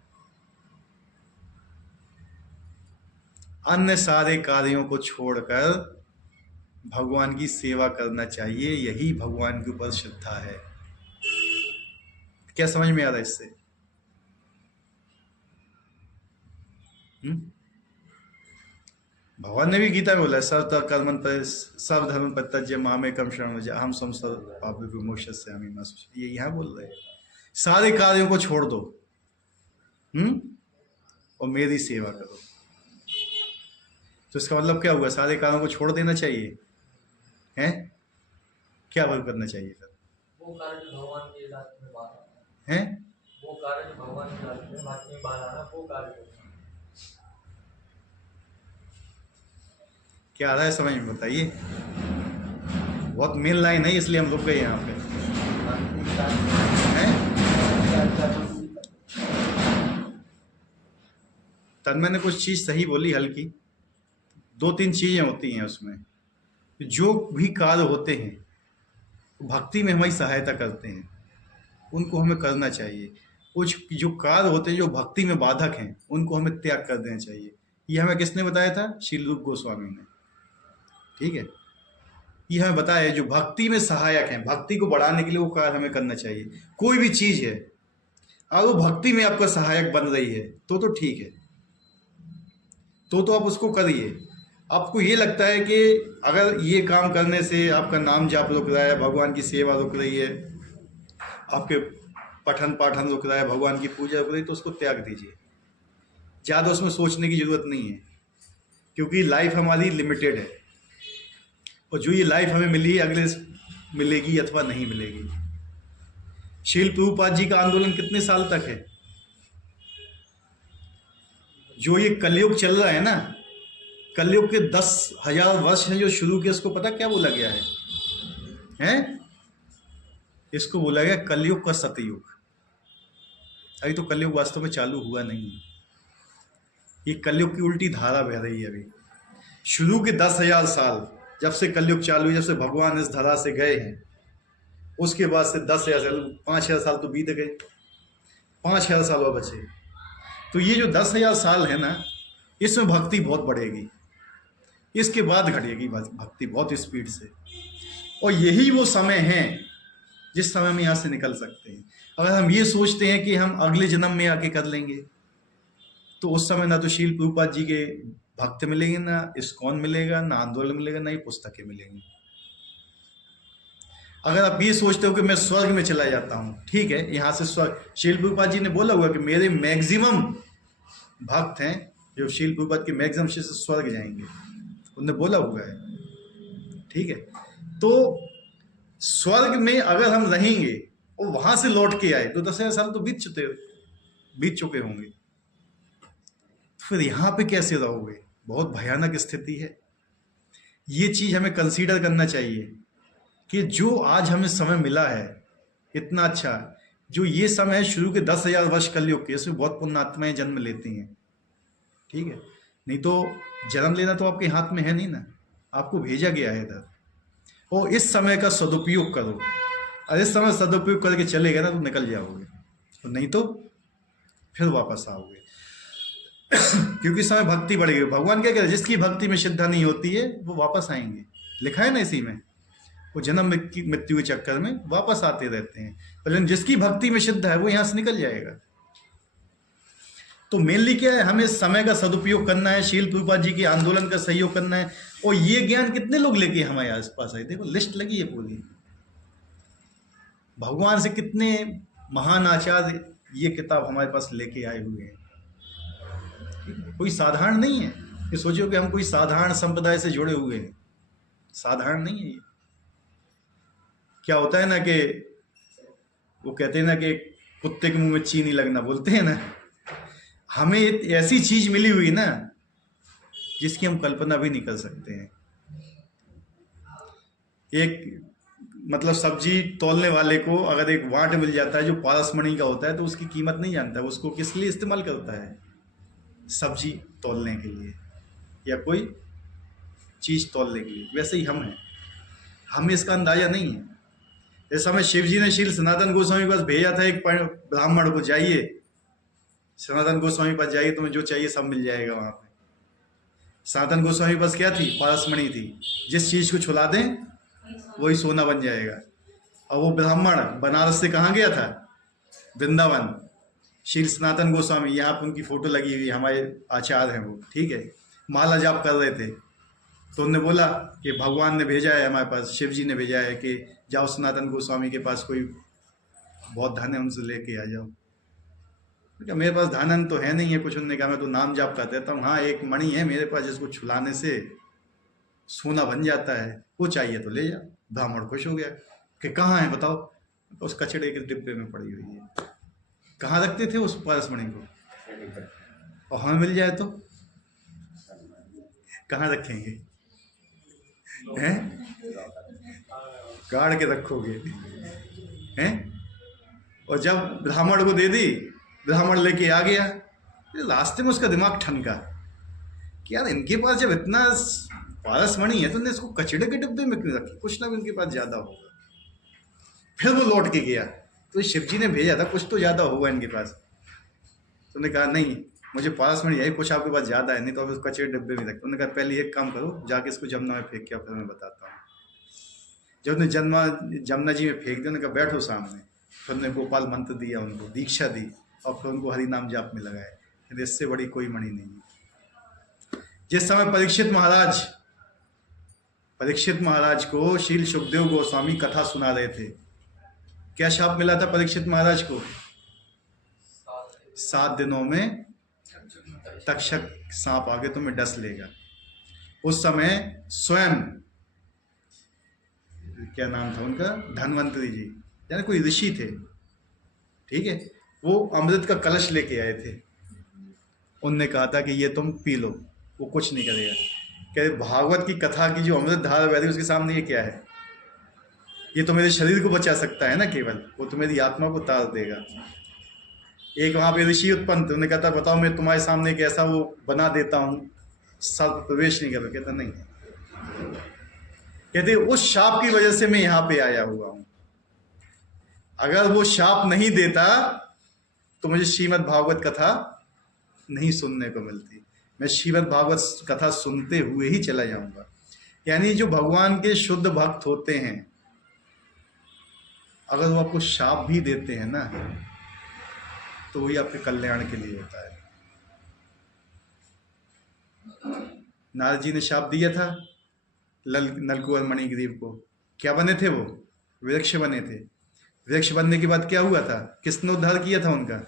अन्य सारे कार्यों को छोड़कर भगवान की सेवा करना चाहिए, यही भगवान के ऊपर श्रद्धा है। क्या समझ में आ रहा है इससे? भगवान ने भी गीता में बोला है, सर्व कर्मन पर सब धर्म पर त्यज्य मामेकम शरणं व्रज अहम संसार पापेभ्यो मोक्षयिष्यामि मा शुचि। ये यहाँ बोल रहे हैं सारे कार्यों को छोड़ दो, और मेरी सेवा करो। तो इसका मतलब क्या हुआ? सारे कार्यों को छोड़ देना चाहिए, हैं? क्या वर्क करना चाहिए फिर? वो कारण भगवान के इलाज में बात हैं? वो कारण भगवान के इलाज में बात में बात आना, वो कार्य क्या आ रहा है समझ में? बताइए। बहुत मेन लाइन है, इसलिए हम रुक गए यहाँ पे। हैं? तब मैंने कुछ चीज सही बोली, हल्की। 2-3 चीजें होती हैं उसमें। जो भी कार्य होते हैं भक्ति में हमारी सहायता करते हैं, उनको हमें करना चाहिए। कुछ जो कार्य होते हैं जो भक्ति में बाधक हैं, उनको हमें त्याग कर देना चाहिए। ये हमें किसने बताया था? श्रील रूप गोस्वामी ने। ठीक है, ये हमें बताया है जो भक्ति में सहायक हैं, भक्ति को बढ़ाने के लिए वो कार्य हमें करना चाहिए। कोई भी चीज है और वो भक्ति में आपका सहायक बन रही है तो ठीक है, तो आप उसको करिए। आपको ये लगता है कि अगर ये काम करने से आपका नाम जाप रुक रहा है, भगवान की सेवा रुक रही है, आपके पठन पाठन रुक रहा है, भगवान की पूजा रुक रही है, तो उसको त्याग दीजिए। ज़्यादा उसमें सोचने की जरूरत नहीं है, क्योंकि लाइफ हमारी लिमिटेड है, और जो ये लाइफ हमें मिली है अगले मिलेगी अथवा नहीं मिलेगी। श्रील प्रभुपाद जी का आंदोलन कितने साल तक है? जो ये कलयुग चल रहा है ना, कलयुग के 10,000 वर्ष है जो शुरू किए, उसको पता क्या बोला गया है? हैं? इसको बोला गया कलयुग का सतयुग। अभी तो कलयुग वास्तव में चालू हुआ नहीं है, ये कलयुग की उल्टी धारा बह रही है। अभी शुरू के 10,000 साल, जब से कलयुग चालू हुई, जब से भगवान इस धरा से गए हैं, उसके बाद से 10,000 साल, 5,000 साल तो बीत गए, 5,000 साल और बचे। तो ये जो 10,000 साल है ना, इसमें भक्ति बहुत बढ़ेगी, इसके बाद घटेगी भक्ति बहुत स्पीड से। और यही वो समय है जिस समय हम यहाँ से निकल सकते हैं। अगर हम ये सोचते हैं कि हम अगले जन्म में आके कर लेंगे, तो उस समय ना तो श्रील प्रभुपाद जी के भक्त मिलेंगे, ना इस्कॉन मिलेगा, ना आंदोलन मिलेगा, ना ही पुस्तकें मिलेंगी। अगर आप ये सोचते हो कि मैं स्वर्ग में चला जाता हूँ, ठीक है, यहाँ से स्वर्ग, श्रील प्रभुपाद जी ने बोला हुआ कि मेरे मैक्सिमम भक्त हैं जो श्रील प्रभुपाद के मैक्सिमम से स्वर्ग जाएंगे, उन्होंने बोला हुआ है। ठीक है, तो स्वर्ग में अगर हम रहेंगे और वहां से लौट के आए तो 10,000 साल तो बीत चुके होंगे। फिर यहाँ पे कैसे रहोगे? बहुत भयानक स्थिति है। ये चीज हमें कंसीडर करना चाहिए कि जो आज हमें समय मिला है इतना अच्छा, जो ये समय है शुरू के 10,000 वर्ष कलयुग के, इसमें बहुत पुण्यात्माएं जन्म लेती हैं। ठीक है, नहीं तो जन्म लेना तो आपके हाथ में है नहीं ना, आपको भेजा गया है इधर। और इस समय का सदुपयोग करो, और इस समय सदुपयोग करके चले गए ना तो निकल जाओगे, और नहीं तो फिर वापस आओगे। क्योंकि समय भक्ति बढ़ेगी। भगवान क्या कहते हैं, जिसकी भक्ति में श्रद्धा नहीं होती है वो वापस आएंगे, लिखा है ना इसी में, वो जन्म मृत्यु के चक्कर में वापस आते रहते हैं। लेकिन जिसकी भक्ति में श्रद्धा है वो यहाँ से निकल जाएगा। तो मेनली क्या है, हमें समय का सदुपयोग करना है, शील प्रभुपाद जी के आंदोलन का सहयोग करना है। और ये ज्ञान कितने लोग लेके हमारे आसपास आए, देखो लिस्ट लगी है पूरी। भगवान से कितने महान आचार्य ये किताब हमारे पास लेके आए हुए हैं। कोई साधारण नहीं है, ये सोचो कि हम कोई साधारण संप्रदाय से जुड़े हुए हैं, साधारण नहीं है ये। क्या होता है ना कि वो कहते हैं ना कि कुत्ते के मुंह में चीनी लगना, बोलते हैं ना, हमें ऐसी चीज मिली हुई ना जिसकी हम कल्पना भी नहीं कर सकते हैं। एक मतलब सब्जी तौलने वाले को अगर एक वाट मिल जाता है जो पारसमणि का होता है तो उसकी कीमत नहीं जानता, उसको किस लिए इस्तेमाल करता है, सब्जी तौलने के लिए या कोई चीज तौलने के लिए। वैसे ही हम हैं, हमें इसका अंदाजा नहीं है। इस समय शिव जी ने श्री सनातन गोस्वामी के पास भेजा था एक ब्राह्मण को, जाइए सनातन गोस्वामी पास जाइए, तुम्हें जो चाहिए सब मिल जाएगा वहां पे। सनातन गोस्वामी पास क्या थी, पारसमणि थी, जिस चीज को छुला दें वही सोना बन जाएगा। और वो ब्राह्मण बनारस से कहाँ गया था, वृंदावन। श्री सनातन गोस्वामी, यहाँ पर उनकी फोटो लगी हुई, हमारे आचार्य हैं वो, ठीक है, माला जाप कर रहे थे। तो उन्होंने बोला कि भगवान ने भेजा है हमारे पास, शिव जी ने भेजा है कि जाओ सनातन गोस्वामी के पास, कोई बहुत धन है उनसे लेके आ जाओ। क्या मेरे पास धन तो है नहीं है कुछ। उन्होंने कहा मैं तो नाम जाप कर देता हूँ, हाँ एक मणि है मेरे पास जिसको छुलाने से सोना बन जाता है, वो चाहिए तो ले जा। ब्राह्मण खुश हो गया कि कहाँ है बताओ, तो उस कचड़े के डिब्बे में पड़ी हुई है। कहाँ रखते थे उस पारसमणि को, और हमें मिल जाए तो कहाँ रखेंगे, हैं, गाड़ के रखोगे, हैं। और जब ब्राह्मण को दे दी, ब्राह्मण लेके आ गया, रास्ते में उसका दिमाग ठनका कि यार इनके पास जब इतना पारसमणि है तो उन्हें इसको कचड़े के डिब्बे में क्यों रखी, कुछ ना भी इनके पास ज्यादा होगा। फिर वो लौट के गया, तो शिव जी ने भेजा था, कुछ तो ज्यादा होगा इनके पास। तो उन्होंने कहा नहीं, मुझे पारसमणि यही कुछ आपके पास ज्यादा है, नहीं तो आप उसको कचड़े डिब्बे में रखते। उन्होंने कहा पहले एक काम करो, जाके इसको जमुना में फेंक के फिर मैं बताता हूँ। जब उन्हें जमुना जी में फेंक दिया, उन्होंने कहा बैठो सामने। फिर उन्होंने गोपाल मंत्र दिया, उनको दीक्षा दी, और फिर उनको हरि नाम जाप में लगाए। इससे बड़ी कोई मणि नहीं है। जिस समय परीक्षित महाराज को श्री सुखदेव गोस्वामी कथा सुना रहे थे, क्या शाप मिला था परीक्षित महाराज को, 7 दिनों में तक्षक सांप आके तुम्हें डस लेगा। उस समय स्वयं, क्या नाम था उनका, धन्वंतरी जी, यानी कोई ऋषि थे, ठीक है, वो अमृत का कलश लेके आए थे। उनने कहा था कि ये तुम पी लो, वो कुछ नहीं करेगा। कहते भागवत की कथा की जो अमृत धारा बह रही है उसके सामने ये क्या है, ये तो मेरे शरीर को बचा सकता है ना केवल, वो तो मेरी आत्मा को तार देगा। एक वहां पे ऋषि उत्पन्न थे, उन्होंने कहा था बताओ मैं तुम्हारे सामने एक ऐसा वो बना देता हूँ, सर्प प्रवेश नहीं कर। कहता नहीं, कहते उस शाप की वजह से मैं यहाँ पे आया हुआ हूँ, अगर वो शाप नहीं देता तो मुझे श्रीमद् भागवत कथा नहीं सुनने को मिलती। मैं श्रीमद् भागवत कथा सुनते हुए ही चला जाऊंगा। यानी जो भगवान के शुद्ध भक्त होते हैं, अगर वो आपको शाप भी देते हैं ना, तो वही आपके कल्याण के लिए होता है। नारद जी ने शाप दिया था नलकुबर मणिग्रीव को, क्या बने थे वो, वृक्ष बने थे। वृक्ष बनने के बाद क्या हुआ था, किसने उद्धार किया था उनका,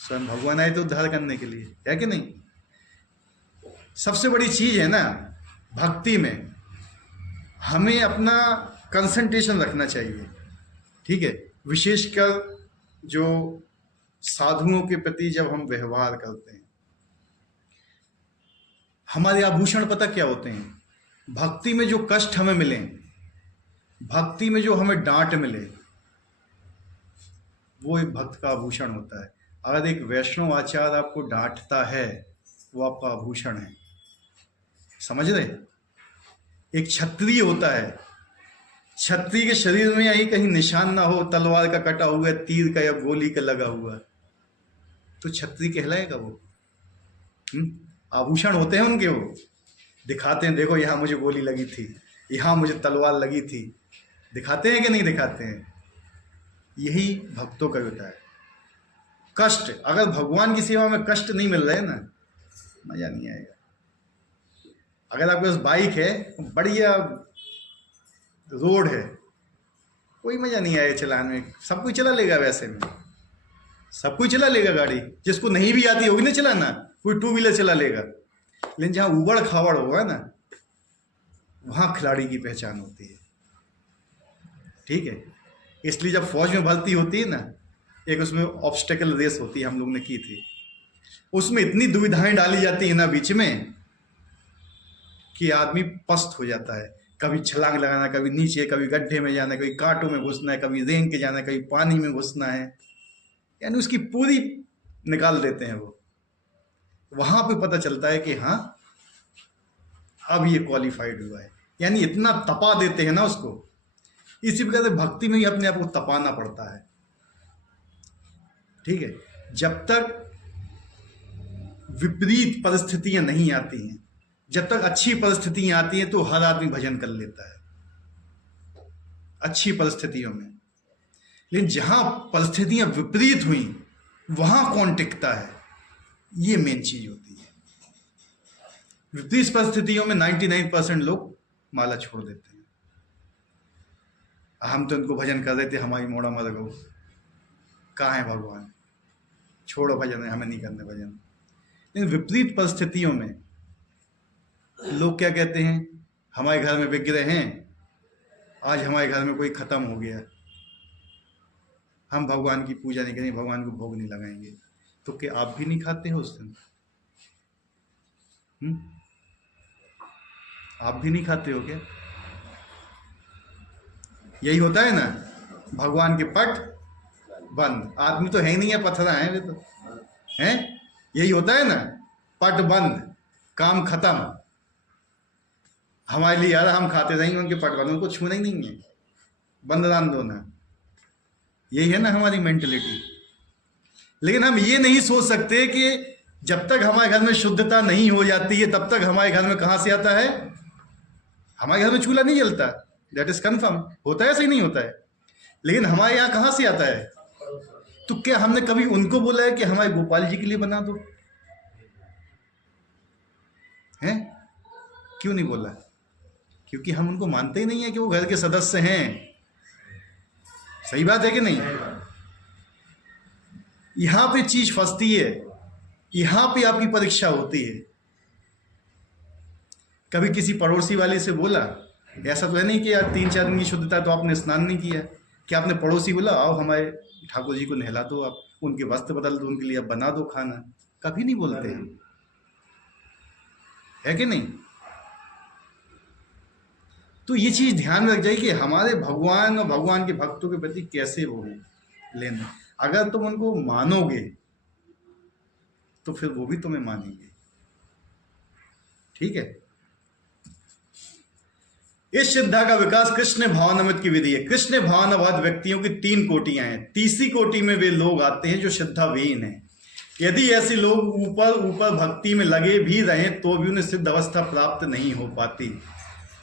स्वयं भगवान आए थे उद्धार करने के लिए, है कि नहीं। सबसे बड़ी चीज है ना भक्ति में, हमें अपना कंसंट्रेशन रखना चाहिए, ठीक है। विशेषकर जो साधुओं के प्रति जब हम व्यवहार करते हैं, हमारे आभूषण पता क्या होते हैं, भक्ति में जो कष्ट हमें मिले, भक्ति में जो हमें डांट मिले, वो एक भक्त का आभूषण होता है। अगर एक वैष्णव आचार्य आपको डांटता है, वो आपका आभूषण है, समझ रहे। एक क्षत्रिय होता है, क्षत्रिय के शरीर में यही कहीं निशान ना हो, तलवार का कटा हुआ, तीर का या गोली का लगा हुआ, तो क्षत्रिय कहलाएगा वो। आभूषण होते हैं उनके, वो दिखाते हैं, देखो यहाँ मुझे गोली लगी थी, यहाँ मुझे तलवार लगी थी, दिखाते हैं कि नहीं दिखाते हैं? यही भक्तों का होता है। कष्ट, अगर भगवान की सेवा में कष्ट नहीं मिल रहे ना, मजा नहीं आएगा। अगर आपके पास बाइक है, बढ़िया रोड है, कोई मजा नहीं आएगा चलाने में। सब कोई चला लेगा, वैसे में सब कोई चला लेगा गाड़ी, जिसको नहीं भी आती होगी ना चलाना, कोई टू व्हीलर चला लेगा। लेकिन जहाँ उबड़ खाबड़ होगा ना, वहाँ खिलाड़ी की पहचान होती है। ठीक है, इसलिए जब फौज में भर्ती होती है ना, एक उसमें ऑब्स्टेकल रेस होती है, हम लोग ने की थी, उसमें इतनी दुविधाएं डाली जाती है ना बीच में कि आदमी पस्त हो जाता है। कभी छलांग लगाना, कभी नीचे, कभी गड्ढे में जाना, कभी कांटों में घुसना है, कभी रेंग के जाना है, कभी पानी में घुसना है, यानी उसकी पूरी निकाल देते हैं वो। वहां पे पता चलता है कि हाँ अब ये क्वालिफाइड हुआ है, यानी इतना तपा देते हैं ना उसको। इसी प्रकार से भक्ति में ही अपने आप को तपाना पड़ता है। ठीक है, जब तक विपरीत परिस्थितियां नहीं आती हैं, जब तक अच्छी परिस्थितियां आती हैं, तो हर आदमी भजन कर लेता है अच्छी परिस्थितियों में। लेकिन जहां परिस्थितियां विपरीत हुई, वहां कौन टिकता है, ये मेन चीज होती है। विपरीत परिस्थितियों में 99% लोग माला छोड़ देते हैं। हम तो इनको भजन कर रहे थे, हमारी मोड़ा मर गो, कहाँ है भगवान, छोड़ो भजन, हमें नहीं करने भजन। लेकिन विपरीत परिस्थितियों में लोग क्या कहते हैं, हमारे घर में विग्रह हैं, आज हमारे घर में कोई खत्म हो गया, हम भगवान की पूजा नहीं करेंगे, भगवान को भोग नहीं लगाएंगे। तो क्या आप भी नहीं खाते हो उस दिन? आप भी नहीं खाते हो क्या? यही होता है ना, भगवान के पट बंद। आदमी तो है ही नहीं है, पत्थरा है वे तो हैं। यही होता है ना, पट बंद, काम खत्म। हमारे लिए यार हम खाते रहेंगे, उनके पट बंद, उनको छूना ही नहीं है, बंद रान दो ना। यही है ना हमारी मेंटलिटी। लेकिन हम ये नहीं सोच सकते कि जब तक हमारे घर में शुद्धता नहीं हो जाती है, तब तक हमारे घर में कहां से आता है, हमारे घर में चूल्हा नहीं जलता, दैट इज कन्फर्म। होता है, ऐसा ही नहीं होता है। लेकिन हमारे यहाँ कहां से आता है? तो क्या हमने कभी उनको बोला है कि हमारे गोपाल जी के लिए बना दो? हैं? क्यों नहीं बोला? क्योंकि हम उनको मानते ही नहीं है कि वो घर के सदस्य हैं। सही बात है कि नहीं? यहां पे चीज फंसती है, यहां पे आपकी परीक्षा होती है। कभी किसी पड़ोसी वाले से बोला, ऐसा तो है नहीं कि यार 3-4 दिन की शुद्धता तो आपने स्नान नहीं किया, कि आपने पड़ोसी बोला आओ हमारे ठाकुर जी को नहला दो, आप उनके वस्त्र बदल दो, उनके लिए आप बना दो खाना? कभी नहीं बोलते हैं, है कि नहीं? तो ये चीज ध्यान में रख जाए कि हमारे भगवान और भगवान के भक्तों के प्रति कैसे वो लेना। अगर तुम उनको मानोगे तो फिर वो भी तुम्हें मानेंगे। ठीक है, इस श्रद्धा का विकास कृष्ण भावनामृत की विधि है। कृष्ण भावनावाद व्यक्तियों की 3 कोटियां हैं। तीसरी कोटि में वे लोग आते हैं जो श्रद्धाविहीन हैं। यदि ऐसे लोग ऊपर भक्ति में लगे भी रहें तो भी उन्हें सिद्ध अवस्था प्राप्त नहीं हो पाती।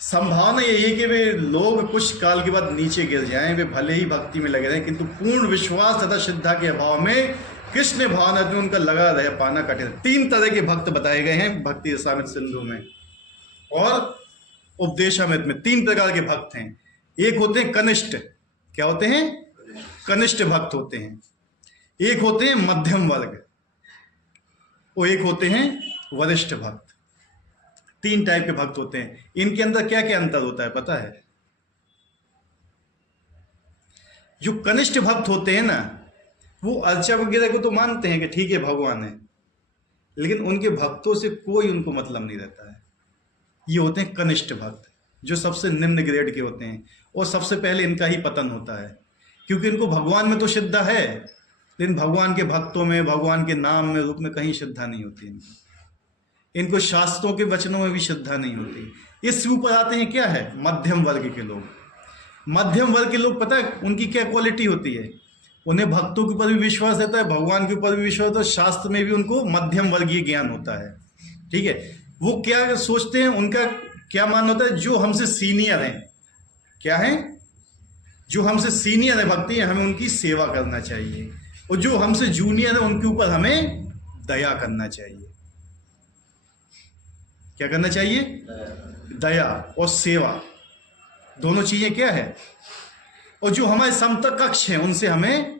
संभावना यही है कि वे लोग कुछ काल के बाद नीचे गिर जाएं। वे भले ही भक्ति में लगे रहें, किंतु पूर्ण विश्वास तथा श्रद्धा के अभाव में कृष्ण भावना में उनका लगा रह पाना कठिन। 3 तरह के भक्त बताए गए हैं भक्ति रसामृत सिंधु में और उपदेशामृत में। 3 प्रकार के भक्त हैं। एक होते हैं कनिष्ठ, क्या होते हैं? कनिष्ठ भक्त होते हैं। एक होते हैं मध्यम वर्ग और एक होते हैं वरिष्ठ भक्त। 3 टाइप के भक्त होते हैं। इनके अंदर क्या क्या अंतर होता है पता है? जो कनिष्ठ भक्त होते हैं ना, वो अर्चा वगैरह को तो मानते हैं कि ठीक है भगवान है, लेकिन उनके भक्तों से कोई उनको मतलब नहीं रहता है। ये होते हैं कनिष्ठ भक्त, जो सबसे निम्न ग्रेड के होते हैं और सबसे पहले इनका ही पतन होता है, क्योंकि इनको भगवान में तो श्रद्धा है, लेकिन भगवान के भक्तों में, भगवान के नाम में, रूप में कहीं श्रद्धा नहीं होती इनको शास्त्रों के वचनों में भी श्रद्धा नहीं होती। इससे ऊपर आते हैं क्या है? मध्यम वर्ग के लोग। मध्यम वर्ग के लोग पता है उनकी क्या क्वालिटी होती है? उन्हें भक्तों के ऊपर भी विश्वास रहता है, भगवान के ऊपर भी विश्वास होता है, शास्त्र में भी उनको मध्यम वर्गीय ज्ञान होता है। ठीक है, वो क्या सोचते हैं, उनका क्या मानना होता है, जो हमसे सीनियर हैं, क्या है, जो हमसे सीनियर है भक्ति है, हमें उनकी सेवा करना चाहिए, और जो हमसे जूनियर है उनके ऊपर हमें दया करना चाहिए। क्या करना चाहिए? दया और सेवा, दोनों चीजें क्या है। और जो हमारे समकक्ष हैं उनसे हमें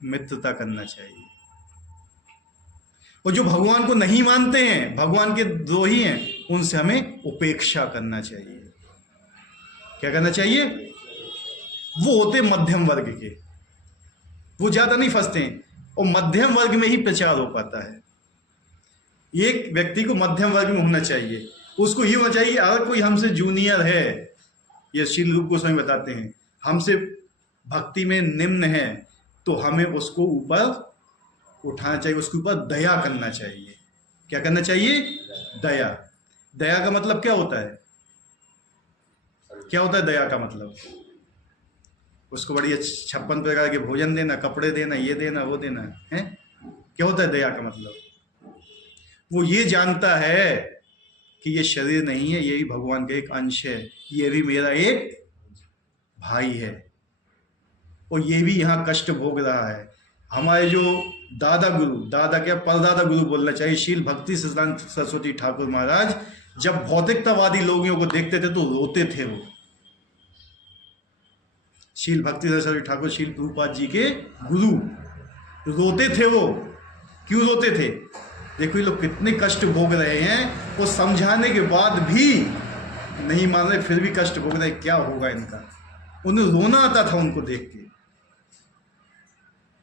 मित्रता करना चाहिए। और जो भगवान को नहीं मानते हैं, भगवान के द्रोही हैं, उनसे हमें उपेक्षा करना चाहिए। क्या करना चाहिए? वो होते मध्यम वर्ग के, वो ज्यादा नहीं फंसते हैं, और मध्यम वर्ग में ही प्रचार हो पाता है। एक व्यक्ति को मध्यम वर्ग में होना चाहिए, उसको ये होना चाहिए अगर कोई हमसे जूनियर है, ये श्रील रूप गोस्वामी बताते हैं, हमसे भक्ति में निम्न है, तो हमें उसको ऊपर उठाना चाहिए, उसके ऊपर दया करना चाहिए। क्या करना चाहिए? दया। दया का मतलब क्या होता है? क्या होता है दया का मतलब? उसको बढ़िया 56 प्रकार के भोजन देना, कपड़े देना, ये देना, वो देना है। क्या होता है दया का मतलब? वो ये जानता है कि ये शरीर नहीं है, ये भी भगवान का एक अंश है, ये भी मेरा एक भाई है, और ये भी यहाँ कष्ट भोग रहा है। हमारे जो दादा गुरु, दादा क्या परदादा गुरु बोलना चाहिए, शील भक्ति सिद्धांत सरस्वती ठाकुर महाराज जब भौतिकतावादी लोगों को देखते थे तो रोते थे। वो शील भक्ति सरस्वती ठाकुर शील प्रभुपाद जी के गुरु, रोते थे। वो क्यों रोते थे? देखो ये लोग कितने कष्ट भोग रहे हैं, वो समझाने के बाद भी नहीं मान रहे, फिर भी कष्ट भोग रहे, क्या होगा इनका। उन्हें रोना आता था उनको देख के।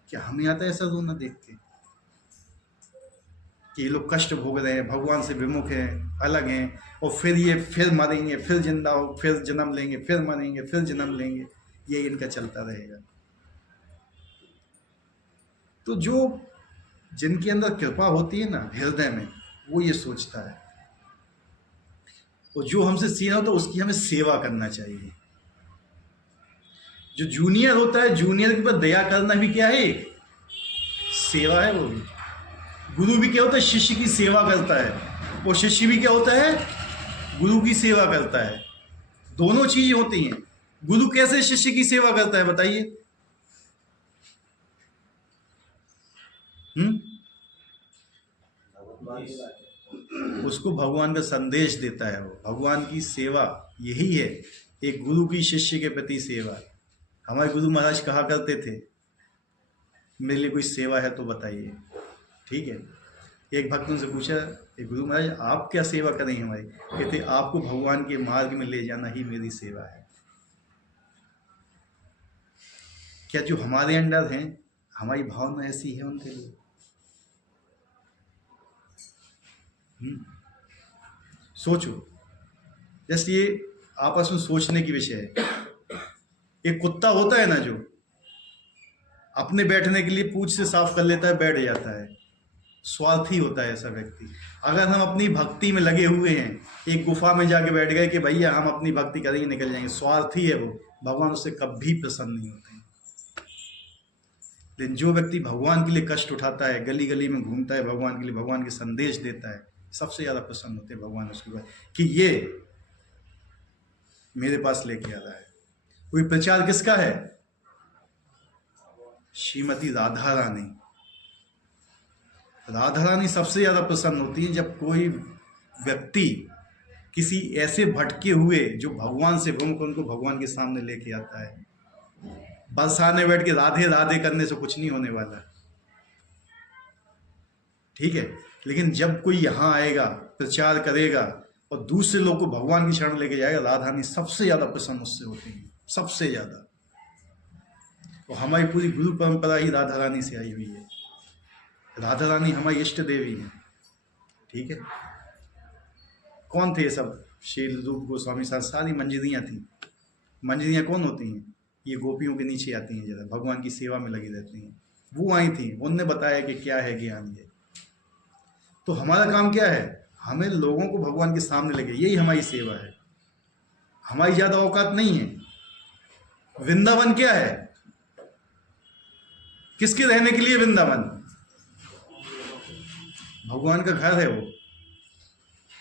क्या हमें आता है ऐसा रोना देख के कि ये लोग कष्ट भोग रहे हैं, भगवान से विमुख हैं, अलग हैं, और फिर ये फिर मरेंगे, फिर जिंदा हो, फिर जन्म लेंगे, फिर मरेंगे, फिर जन्म लेंगे, ये इनका चलता रहेगा। तो जो जिनके अंदर कृपा होती है ना हृदय में, वो ये सोचता है, और जो हमसे सीनियर होता है उसकी हमें सेवा करना चाहिए। जो जूनियर होता है, जूनियर के ऊपर दया करना भी क्या है? सेवा है। वो भी गुरु भी क्या होता है? शिष्य की सेवा करता है, और शिष्य भी क्या होता है? गुरु की सेवा करता है। दोनों चीजें होती हैं। गुरु कैसे शिष्य की सेवा करता है बताइए? उसको भगवान का संदेश देता है। वो भगवान की सेवा यही है, एक गुरु की शिष्य के प्रति सेवा। हमारे गुरु महाराज कहा करते थे, मेरे लिए कोई सेवा है तो बताइए। ठीक है, एक भक्त उनसे पूछा, एक गुरु महाराज आप क्या सेवा करेंगे हमारी? कहते आपको भगवान के मार्ग में ले जाना ही मेरी सेवा है। क्या जो हमारे अंडर हैं, हमारी भावना ऐसी है उनके लिए? सोचो, जैसे ये आपस में सोचने की विषय है। एक कुत्ता होता है ना, जो अपने बैठने के लिए पूंछ से साफ कर लेता है, बैठ जाता है, स्वार्थी होता है ऐसा व्यक्ति। अगर हम अपनी भक्ति में लगे हुए हैं, एक गुफा में जाके बैठ गए कि भैया हम अपनी भक्ति करेंगे, निकल जाएंगे, स्वार्थी है वो, भगवान उससे कभी प्रसन्न नहीं होते हैं। लेकिन जो व्यक्ति भगवान के लिए कष्ट उठाता है, गली गली में घूमता है, भगवान के लिए भगवान के संदेश देता है, सबसे ज्यादा प्रसन्न होते हैं भगवान उसके बाद, कि ये मेरे पास लेके आ रहा है। कोई प्रचार किसका है? श्रीमती राधा रानी। राधा रानी सबसे ज्यादा प्रसन्न होती है जब कोई व्यक्ति किसी ऐसे भटके हुए जो भगवान से भूम को उनको भगवान के सामने लेके आता है। बरसाने बैठ के राधे राधे करने से कुछ नहीं होने वाला, ठीक है। लेकिन जब कोई यहाँ आएगा, प्रचार करेगा और दूसरे लोग को भगवान की शरण लेके जाएगा, राधा रानी सबसे ज्यादा प्रसन्न उससे होती है, सबसे ज्यादा। और हमारी पूरी गुरु परंपरा ही राधा रानी से आई हुई है। राधा रानी हमारी इष्ट देवी है, ठीक है। कौन थे सब? शील रूप गोस्वामी साथ सारी मंजरियाँ थी। मंजरियाँ कौन होती हैं? ये गोपियों के नीचे आती हैं, जरा भगवान की सेवा में लगी रहती हैं। वो आई थी, उनने बताया कि क्या है ज्ञान ये। तो हमारा काम क्या है? हमें लोगों को भगवान के सामने लगे, यही हमारी सेवा है। हमारी ज्यादा औकात नहीं है। वृंदावन क्या है? किसके रहने के लिए वृंदावन? भगवान का घर है वो,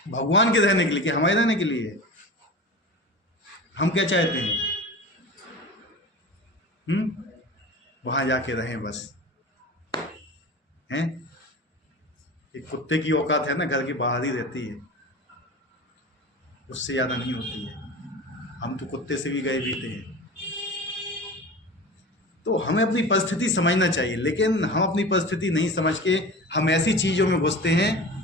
भगवान के रहने के लिए, कि हमारे रहने के लिए है? हम क्या चाहते हैं? वहां जाके रहें बस, हैं? एक कुत्ते की औकात है ना, घर के बाहर ही रहती है, उससे ज्यादा नहीं होती है। हम तो कुत्ते से भी गए बीते हैं। तो हमें अपनी परिस्थिति समझना चाहिए, लेकिन हम अपनी परिस्थिति नहीं समझ के हम ऐसी चीजों में घुसते हैं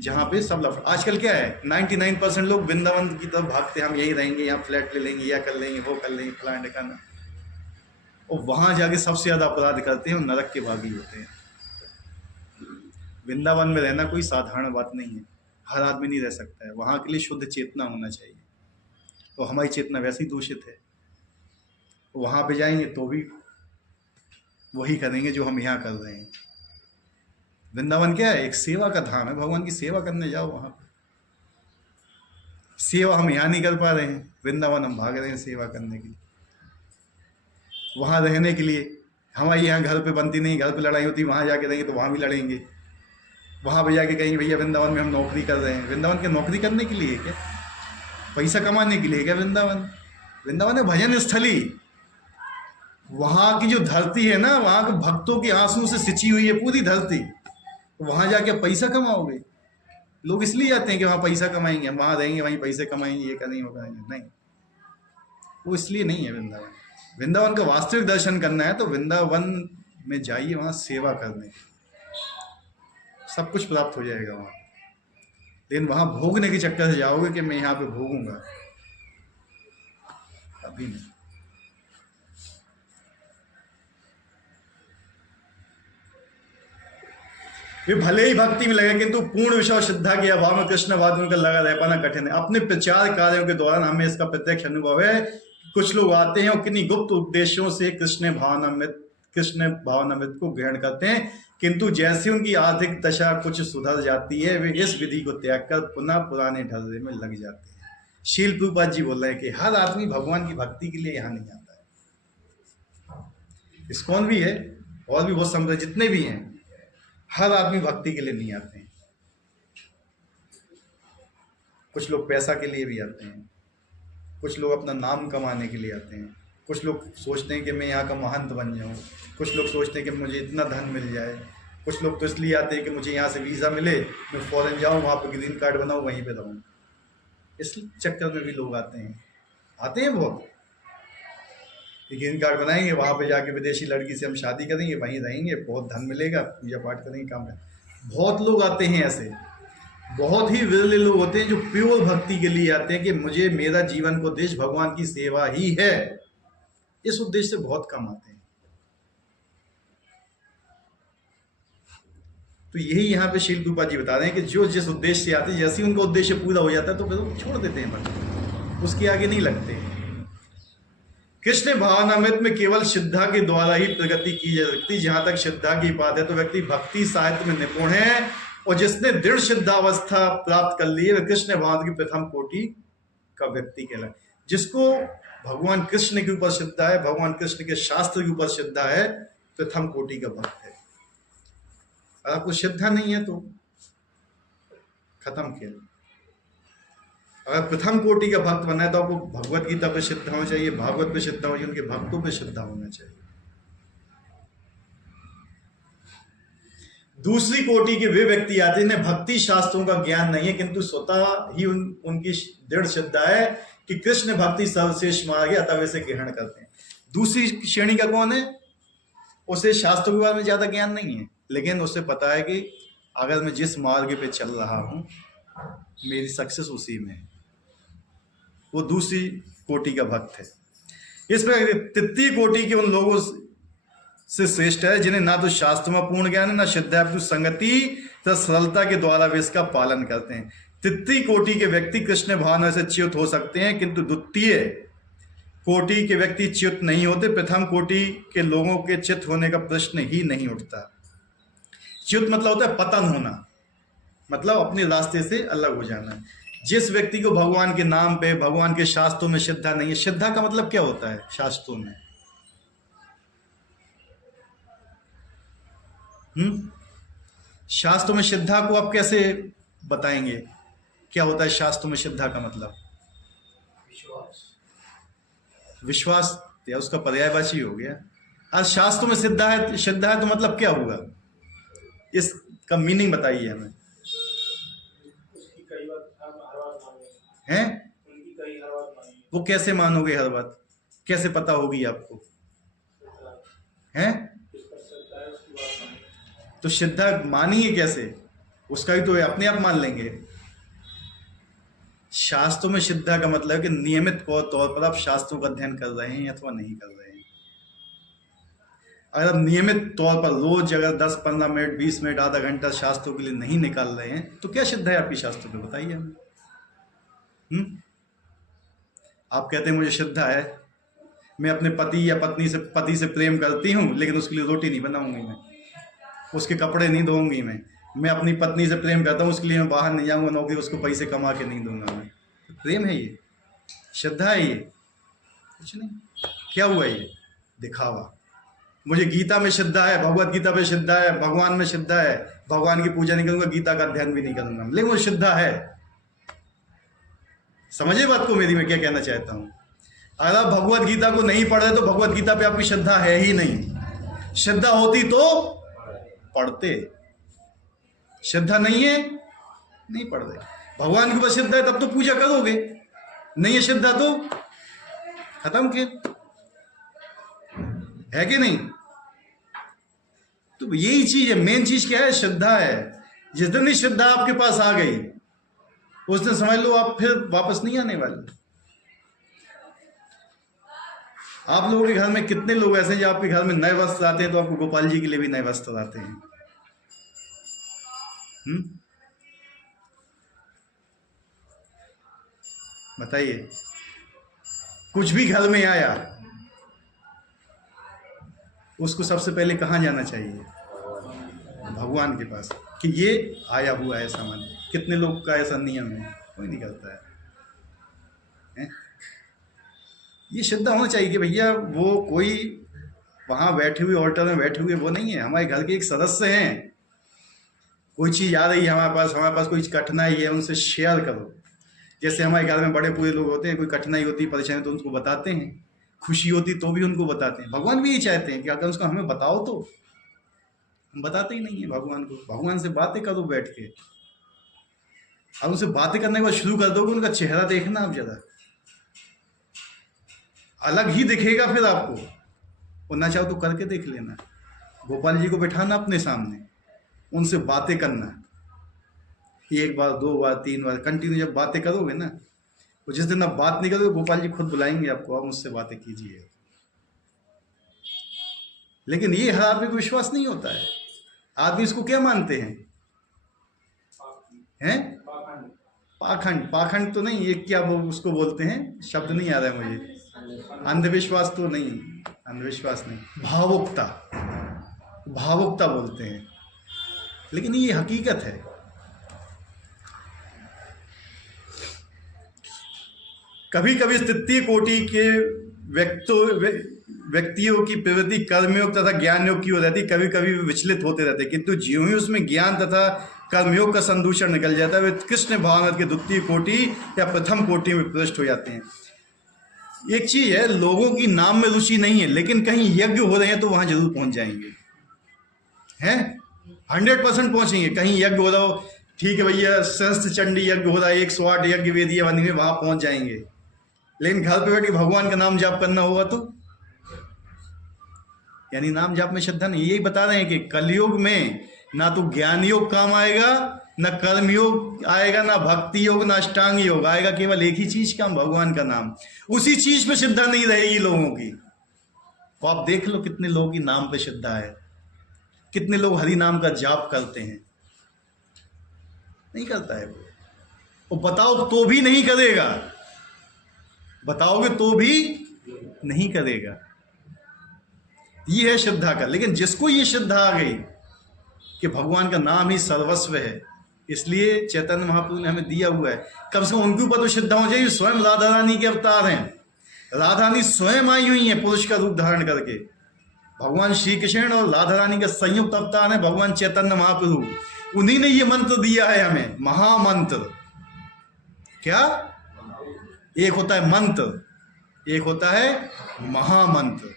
जहां पे सब लफड़ा। आजकल क्या है, 99% लोग वृंदावन की तरफ भागते हैं, हम यही रहेंगे, यहाँ फ्लैट ले लेंगे, या कर लेंगे, वो कर लेंगे, फलाना ढिकाना, और वहां जाके सबसे ज्यादा अपराध करते हैं और नरक के भागी होते हैं। वृंदावन में रहना कोई साधारण बात नहीं है, हर आदमी नहीं रह सकता है। वहां के लिए शुद्ध चेतना होना चाहिए, तो हमारी चेतना वैसी दूषित है। वहां पे जाएंगे तो भी वही करेंगे जो हम यहाँ कर रहे हैं। वृंदावन क्या है, एक सेवा का धाम है, भगवान की सेवा करने जाओ वहां पे। सेवा हम यहाँ नहीं कर पा रहे हैं, वृंदावन हम भाग रहे हैं सेवा करने के लिए। वहां रहने के लिए हमारे यहाँ घर पे बनती नहीं, घर पे लड़ाई होती, वहां जाके रहेंगे तो वहां भी लड़ेंगे। वहां पे जाके कहेंगे भैया वृंदावन में हम नौकरी कर रहे हैं। वृंदावन के नौकरी करने के लिए क्या, पैसा कमाने के लिए क्या वृंदावन? वृंदावन है भजन स्थली। वहां की जो धरती है ना, वहां के भक्तों के आंसू से सिंची हुई है पूरी धरती। वहां जाके पैसा कमाओगे? लोग इसलिए जाते हैं कि वहां पैसा कमाएंगे, हम वहां रहेंगे, वहीं पैसे कमाएंगे, ये करेंगे, वो करेंगे। नहीं, वो इसलिए नहीं है वृंदावन। वृंदावन का वास्तविक दर्शन करना है तो वृंदावन में जाइए, वहां सेवा करने, सब कुछ प्राप्त हो जाएगा वहां। लेकिन वहां भोगने के चक्कर से जाओगे कि मैं यहाँ पे भोगूंगा, अभी नहीं। वे भले ही भक्ति में लगे किंतु पूर्ण विश्वास श्रद्धा के अभाव में कृष्णवाद में उनका लगा रह पाना कठिन है। अपने प्रचार कार्यों के दौरान हमें इसका प्रत्यक्ष अनुभव है। कुछ लोग आते हैं और किन्हीं गुप्त उद्देश्यों से कृष्ण भावनामृत को ग्रहण करते हैं, किंतु जैसे उनकी आर्थिक दशा कुछ सुधर जाती है, वे इस विधि को त्याग कर पुनः पुराने ढर्रे में लग जाते हैं। शील प्रभुपाद जी बोल रहे हैं कि हर आदमी भगवान की भक्ति के लिए यहाँ नहीं आता है। इस्कॉन भी है और भी बहुत संप्रदाय जितने भी हैं, हर आदमी भक्ति के लिए नहीं आते हैं। कुछ लोग पैसा के लिए भी आते हैं, कुछ लोग अपना नाम कमाने के लिए आते हैं, कुछ लोग सोचते हैं कि मैं यहाँ का महंत बन जाऊँ, कुछ लोग सोचते हैं कि मुझे इतना धन मिल जाए, कुछ लोग तो इसलिए आते हैं कि मुझे यहाँ से वीज़ा मिले, मैं फॉरेन जाऊँ, वहाँ पर ग्रीन कार्ड बनाऊँ, वहीं पे रहूँ। इस चक्कर में भी लोग आते हैं बहुत। ग्रीन कार्ड बनाएंगे, वहाँ पे जाके विदेशी लड़की से हम शादी करेंगे, वहीं रहेंगे, बहुत धन मिलेगा, पूजा पाठ करेंगे, काम करेंगे। बहुत लोग आते हैं ऐसे, बहुत ही विरले लोग होते हैं जो प्योर भक्ति के लिए आते हैं कि मुझे मेरा जीवन को उद्देश्य भगवान की सेवा ही है। इस उद्देश्य से बहुत कम आते हैं। तो यही यहाँ पे शील प्रभुपाद जी बता रहे हैं कि जो जिस उद्देश्य से आते हैं, जैसे ही उनका उद्देश्य पूरा हो जाता है तो फिर वो छोड़ देते हैं भक्ति, उसके आगे नहीं लगते। कृष्ण भावनामृत में केवल श्रद्धा के द्वारा ही प्रगति की जा सकती। जहां तक श्रद्धा की बात है तो व्यक्ति भक्ति साहित्य में निपुण है, और जिसने दृढ़ श्रद्धावस्था प्राप्त कर ली है वह कृष्ण भाव की प्रथम कोटि का व्यक्ति कहलाए। जिसको भगवान कृष्ण के ऊपर श्रद्धा है, भगवान कृष्ण के शास्त्र के ऊपर श्रद्धा है, प्रथम कोटि का भक्त है। अगर आपको श्रद्धा नहीं है तो खत्म खेल। अगर प्रथम कोटि का भक्त बनना है तो आपको भगवत गीता पे श्रद्धा होनी चाहिए, भागवत पे श्रद्धा होनी चाहिए, उनके भक्तों पे श्रद्धा होना चाहिए। दूसरी कोटि के वे व्यक्ति आते हैं जिन्हें भक्ति शास्त्रों का ज्ञान नहीं है, किंतु स्वतः ही उनकी दृढ़ श्रद्धा है कि कृष्ण भक्ति सर्वश्रेष्ठ मार्ग है, अतः वे इसे ग्रहण करते हैं। दूसरी श्रेणी का कौन है? उसे शास्त्रों के बारे में ज्यादा ज्ञान नहीं है, लेकिन उसे पता है कि अगर मैं जिस मार्ग पे चल रहा हूं मेरी सक्सेस उसी में है। वो दूसरी कोटि का भक्त है। इस पर तृतीय कोटि के उन लोगों से श्रेष्ठ है जिन्हें ना तो शास्त्र में पूर्ण ज्ञान है, ना श्रद्धा संगति तथा सरलता के द्वारा वे इसका पालन करते हैं। तृतीय कोटि के व्यक्ति कृष्ण भावना से च्युत हो सकते हैं, किंतु द्वितीय कोटि के व्यक्ति च्युत नहीं होते। प्रथम कोटि के लोगों के च्युत होने का प्रश्न ही नहीं उठता। च्युत मतलब होता है पतन होना, मतलब अपने रास्ते से अलग हो जाना। जिस व्यक्ति को भगवान के नाम पे, भगवान के शास्त्रों में श्रद्धा नहीं है। श्रद्धा का मतलब क्या होता है शास्त्रों में? शास्त्रों में श्रद्धा को आप कैसे बताएंगे? क्या होता है शास्त्रों में श्रद्धा का मतलब? विश्वास। विश्वास या उसका पर्यायवाची हो गया। आज शास्त्रों में श्रद्धा है तो मतलब क्या हुआ? इसका मीनिंग बताइए हमें। उसकी कई बात हर बात मानेंगे हैं? उनकी कई हर बात मानेंगे। वो कैसे मानोगे हर बात? कैसे पता होगी आपको? हैं? जिस पर श्रद्धा है उसकी बात मानेंगे। तो श्रद्धा मानिए कैसे? उसका भी तो अपने आप मान लेंगे। शास्त्रों में श्रद्धा का मतलब है कि नियमित तौर पर आप शास्त्रों का अध्ययन कर रहे हैं अथवा नहीं कर रहे हैं। अगर आप नियमित तौर पर रोज अगर 10-15 मिनट 20 मिनट आधा घंटा शास्त्रों के लिए नहीं निकाल रहे हैं तो क्या श्रद्धा है आपकी शास्त्रों पे? बताइए हमें। आप कहते हैं मुझे श्रद्धा है, मैं अपने पति से प्रेम करती हूँ लेकिन उसके लिए रोटी नहीं बनाऊंगी, मैं उसके कपड़े नहीं धोऊंगी, मैं अपनी पत्नी से प्रेम करता हूँ उसके लिए मैं बाहर नहीं जाऊंगा नौकरी, उसको पैसे कमा के नहीं दूंगा मैं। तो प्रेम है ये? श्रद्धा है ये? कुछ नहीं। क्या हुआ ये? दिखावा। मुझे गीता में श्रद्धा है, भगवत गीता पे श्रद्धा है, भगवान में श्रद्धा है, भगवान की पूजा नहीं करूंगा, गीता का अध्ययन भी नहीं करूंगा, लेकिन वो श्रद्धा है। समझे बात को मेरी? मैं क्या कहना चाहता हूं? अगर आप भगवत गीता को नहीं पढ़ रहे तो भगवत गीता पे आपकी श्रद्धा है ही नहीं। श्रद्धा होती तो पढ़ते। श्रद्धा नहीं है, नहीं पढ़ रहे। भगवान के ऊपर श्रद्धा है तब तो पूजा करोगे, नहीं है श्रद्धा तो खत्म खेल, है कि नहीं? तो यही चीज है, मेन चीज क्या है? श्रद्धा है। जिस दिन ही श्रद्धा आपके पास आ गई उस दिन समझ लो आप फिर वापस नहीं आने वाले। आप लोगों के घर में कितने लोग ऐसे हैं जो आपके घर में नए वस्त्र आते हैं तो आपको गोपाल जी के लिए भी नए वस्त्र आते हैं? बताइए। कुछ भी घर में आया उसको सबसे पहले कहाँ जाना चाहिए? भगवान के पास, कि ये आया हुआ है सामान। कितने लोग का ऐसा नियम है? कोई नहीं करता है? ये श्रद्धा होना चाहिए कि भैया वो कोई वहाँ बैठे हुए ऑल्टर में बैठे हुए वो नहीं है, हमारे घर के एक सदस्य हैं। कोई चीज़ आ रही है हमारे पास कोई कठिनाई है, उनसे शेयर करो। जैसे हमारे घर में बड़े पूरे लोग होते हैं, कोई कठिनाई होती है, परेशानी तो उनको बताते हैं, खुशी होती तो भी उनको बताते हैं। भगवान भी यही चाहते हैं कि अगर उसको हमें बताओ तो, हम बताते ही नहीं है भगवान को। भगवान से बातें करो बैठ के। अब उनसे बातें करने के बाद शुरू कर दोगे, उनका चेहरा देखना आप जरा, अलग ही दिखेगा फिर आपको। और ना चाहो तो करके देख लेना। गोपाल जी को बिठाना अपने सामने, उनसे बातें करना, 1 बार 2 बार 3 बार कंटिन्यू जब बातें करोगे ना, तो जिस दिन आप बात नहीं करोगे गोपाल जी खुद बुलाएंगे आपको, आप मुझसे बातें कीजिए। लेकिन ये हर आदमी को विश्वास नहीं होता है। आदमी इसको क्या मानते हैं? पाखंड। पाखंड तो नहीं, ये क्या वो उसको बोलते हैं, शब्द नहीं आ रहा है मुझे। अंधविश्वास तो नहीं, अंधविश्वास नहीं, भावुकता बोलते हैं। लेकिन ये हकीकत है। कभी कभी तृतीय कोटि के व्यक्तियों की प्रवृत्ति कर्मयोग तथा ज्ञान योग की हो रहती, कभी कभी वे विचलित होते रहते, किंतु ज्यों ही उसमें ज्ञान तथा कर्मयोग का संदूषण निकल जाता है वे कृष्ण भावना के द्वितीय कोटि या प्रथम कोटि में प्रविष्ट हो जाते हैं। एक चीज है, लोगों की नाम में रुचि नहीं है, लेकिन कहीं यज्ञ हो रहे हैं तो वहां जरूर पहुंच जाएंगे, हैं 100% पहुंचेंगे। कहीं यज्ञ हो रहा हो, ठीक है भैया, सहस्त्र चंडी यज्ञ हो रहा है, 108 यज्ञ वेदियां बनी हुई, वहां पहुंच जाएंगे। लेकिन घर पे बैठ के भगवान का नाम जाप करना होगा तो, यानी नाम जाप में श्रद्धा नहीं। यही बता रहे हैं कि कलयुग में ना तो ज्ञान योग काम आएगा, ना कर्म योग आएगा, ना भक्ति योग, ना अष्टांग योग आएगा। केवल एक ही चीज काम, भगवान का नाम। उसी चीज पे श्रद्धा नहीं रहेगी लोगों की। तो आप देख लो कितने लोगों की नाम पे श्रद्धा है, कितने लोग हरि नाम का जाप करते हैं। नहीं करता है वो। और बताओ तो भी नहीं करेगा, बताओगे तो भी नहीं करेगा। ये है श्रद्धा का। लेकिन जिसको ये श्रद्धा आ गई कि भगवान का नाम ही सर्वस्व है, इसलिए चैतन्य महाप्रभु ने हमें दिया हुआ है, कम से कम उनके ऊपर तो श्रद्धा हो जाए। स्वयं राधा रानी के अवतार हैं, राधा रानी स्वयं आई हुई हैं पुरुष का रूप धारण करके। भगवान श्री कृष्ण और राधा रानी का संयुक्त अवतार है भगवान चैतन्य महाप्रभु। उन्हीं ने ये मंत्र दिया है हमें, महामंत्र। क्या? एक होता है मंत्र, एक होता है महामंत्र।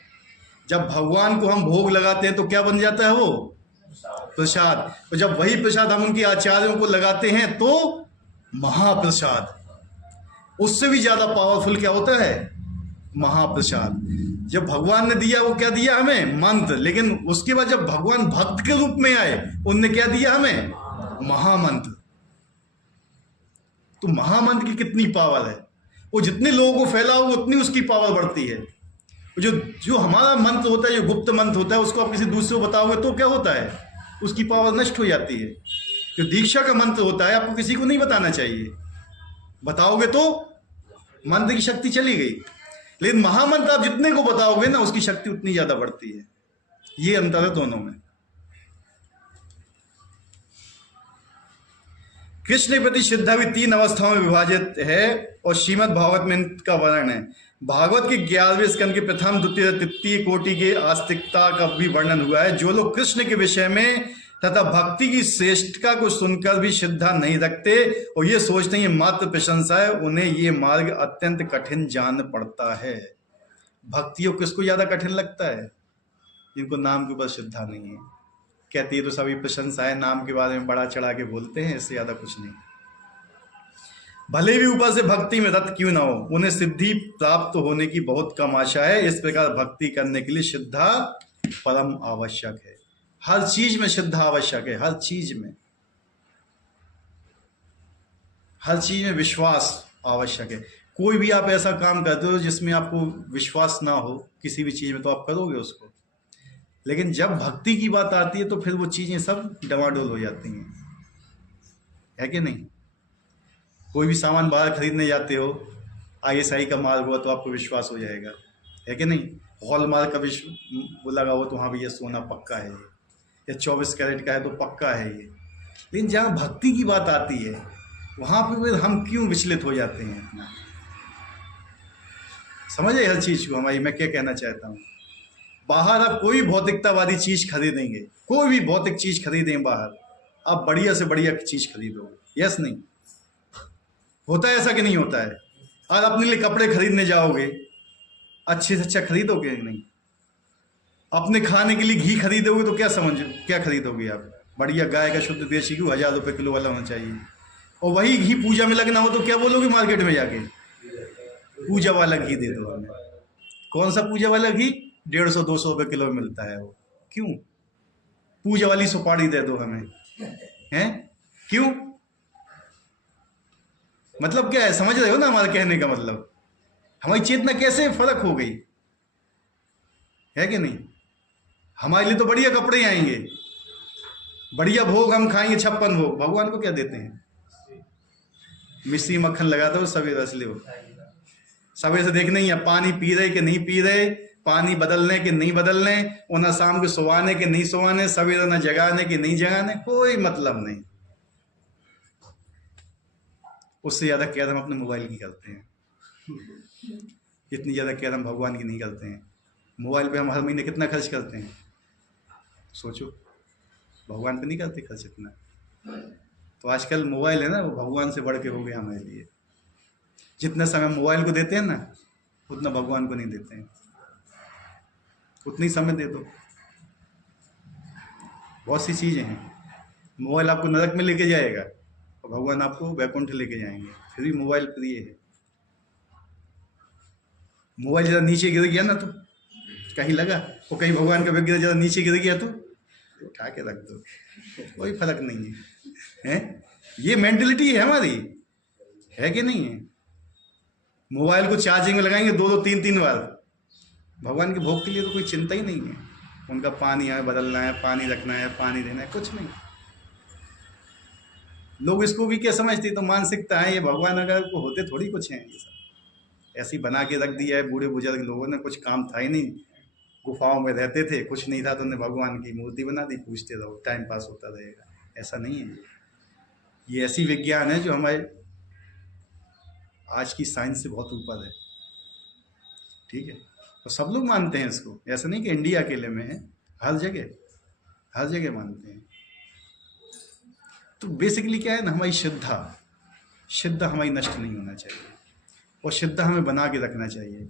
जब भगवान को हम भोग लगाते हैं तो क्या बन जाता है वो? प्रसाद। और जब वही प्रसाद हम उनके आचार्यों को लगाते हैं तो महाप्रसाद। उससे भी ज्यादा पावरफुल क्या होता है? महाप्रसाद। जब भगवान ने दिया वो क्या दिया हमें? मंत्र। लेकिन उसके बाद जब भगवान भक्त के रूप में आए उनने क्या दिया हमें? महामंत्र। तो महामंत्र की कितनी पावर है, वो जितने लोगों को फैलाओ उतनी उसकी पावर बढ़ती है। जो जो हमारा मंत्र होता है, जो गुप्त मंत्र होता है, उसको आप किसी दूसरे को बताओगे तो क्या होता है? उसकी पावर नष्ट हो जाती है। जो दीक्षा का मंत्र होता है आपको किसी को नहीं बताना चाहिए, बताओगे तो मंत्र की शक्ति चली गई। लेकिन महामंत्र आप जितने को बताओगे ना उसकी शक्ति उतनी ज्यादा बढ़ती है। ये अंतर है दोनों में। कृष्ण के प्रति श्रद्धा भी 3 अवस्थाओं में विभाजित है और श्रीमद् भागवत में इनका वर्णन है। भागवत के 11वें स्कंद के प्रथम, द्वितीय, तृतीय कोटि के आस्तिकता का भी वर्णन हुआ है। जो लोग कृष्ण के विषय में तथा भक्ति की श्रेष्ठता को सुनकर भी श्रद्धा नहीं रखते और ये सोचते हैं ये मात्र प्रशंसा है, उन्हें ये मार्ग अत्यंत कठिन जान पड़ता है। भक्तियों किसको ज्यादा कठिन लगता है? जिनको नाम के ऊपर श्रद्धा नहीं है। कहती है तो सभी प्रशंसा है, नाम के बारे में बड़ा चढ़ा के बोलते हैं, इससे ज्यादा कुछ नहीं। भले भी ऊपर से भक्ति में रत क्यों ना हो, उन्हें सिद्धि प्राप्त होने की बहुत कम आशा है। इस प्रकार भक्ति करने के लिए श्रद्धा परम आवश्यक है। हर चीज में श्रद्धा आवश्यक है, हर चीज में, हर चीज में विश्वास आवश्यक है। कोई भी आप ऐसा काम करते हो जिसमें आपको विश्वास ना हो किसी भी चीज में, तो आप करोगे उसको। लेकिन जब भक्ति की बात आती है तो फिर वो चीजें सब डवाडोल हो जाती हैं, है कि नहीं? कोई भी सामान बाहर खरीदने जाते हो, ISI का माल हुआ तो आपको विश्वास हो जाएगा, है कि नहीं? हॉलमार्क का वो लगा हो तो हाँ भैया सोना पक्का है ये, या 24 कैरेट का है तो पक्का है ये। लेकिन जहाँ भक्ति की बात आती है वहाँ पे फिर हम क्यों विचलित हो जाते हैं अपना? समझे हर चीज को हमारी, मैं क्या कहना चाहता हूँ। बाहर आप कोई भौतिकतावादी चीज खरीदेंगे, कोई भी भौतिक चीज खरीदें बाहर, आप बढ़िया से बढ़िया चीज खरीदोगे, यस नहीं? होता है ऐसा कि नहीं होता है? और अपने लिए कपड़े खरीदने जाओगे, अच्छे से अच्छा खरीदोगे नहीं? अपने खाने के लिए घी खरीदोगे तो क्या खरीदोगे आप? बढ़िया गाय का शुद्ध देशी घी 1000 रुपये किलो वाला होना चाहिए। और वही घी पूजा में लगना हो तो क्या बोलोगे मार्केट में जाके? पूजा वाला घी दे दो हमें। कौन सा पूजा वाला घी? 150-200 रुपये किलो में मिलता है वो। क्यों? पूजा वाली सुपारी दे दो हमें, हैं? क्यों? मतलब क्या है? समझ रहे हो ना हमारा कहने का मतलब? हमारी चेतना कैसे फर्क हो गई, है कि नहीं? हमारे लिए तो बढ़िया कपड़े आएंगे, बढ़िया भोग हम खाएंगे, 56 भोग। भगवान को क्या देते हैं? मिश्री मक्खन लगा दो, सभी रस ले। सवेरे से देखना ही है पानी पी रहे कि नहीं पी रहे, पानी बदलने के नहीं बदलने, और ना शाम को सुवाने के नहीं सुवाने, सवेरे ना जगाने के नहीं जगाने, कोई मतलब नहीं। उससे ज्यादा केयर हम अपने मोबाइल की करते हैं, इतनी ज्यादा केयर हम भगवान की नहीं करते हैं। मोबाइल पे हम हर महीने कितना खर्च करते हैं सोचो, भगवान पे नहीं करते खर्च इतना। तो आजकल मोबाइल है ना, वो भगवान से बढ़ के हो गया हमारे लिए। जितना समय मोबाइल को देते हैं ना उतना भगवान को नहीं देते हैं। उतनी समय दे दो। बहुत सी चीजें हैं, मोबाइल आपको नरक में लेके जाएगा और भगवान आपको वैकुंठ लेके जाएंगे, फिर भी मोबाइल प्रिय है। मोबाइल जरा नीचे गिर गया ना तो कहीं लगा, और कहीं भगवान का विग्रह जरा नीचे गिर गया तो उठा के रख दो, कोई फर्क नहीं है, हैं? ये मेंटलिटी है हमारी, है कि नहीं है? मोबाइल को चार्जिंग में लगाएंगे 2-2, 3-3 बार। भगवान के भोग के लिए तो कोई चिंता ही नहीं है। उनका पानी है बदलना है, पानी रखना है, पानी देना है, कुछ नहीं। लोग इसको भी क्या समझते, तो मानसिकता है ये। भगवान अगर को होते थोड़ी कुछ है, ये सब ऐसे ही बना के रख दिया है बूढ़े बुजुर्ग लोगों ने। कुछ काम था ही नहीं, गुफाओं में रहते थे, कुछ नहीं था तो उन्होंने भगवान की मूर्ति बना दी, पूछते रहो, टाइम पास होता रहेगा। ऐसा नहीं है। ये ऐसी विज्ञान है जो हमारे आज की साइंस से बहुत ऊपर है, ठीक है? और सब लोग मानते हैं इसको, ऐसा नहीं कि इंडिया अकेले में है, हर जगह मानते हैं। तो बेसिकली क्या है ना, हमारी श्रद्धा हमारी नष्ट नहीं होना चाहिए और श्रद्धा हमें बना के रखना चाहिए।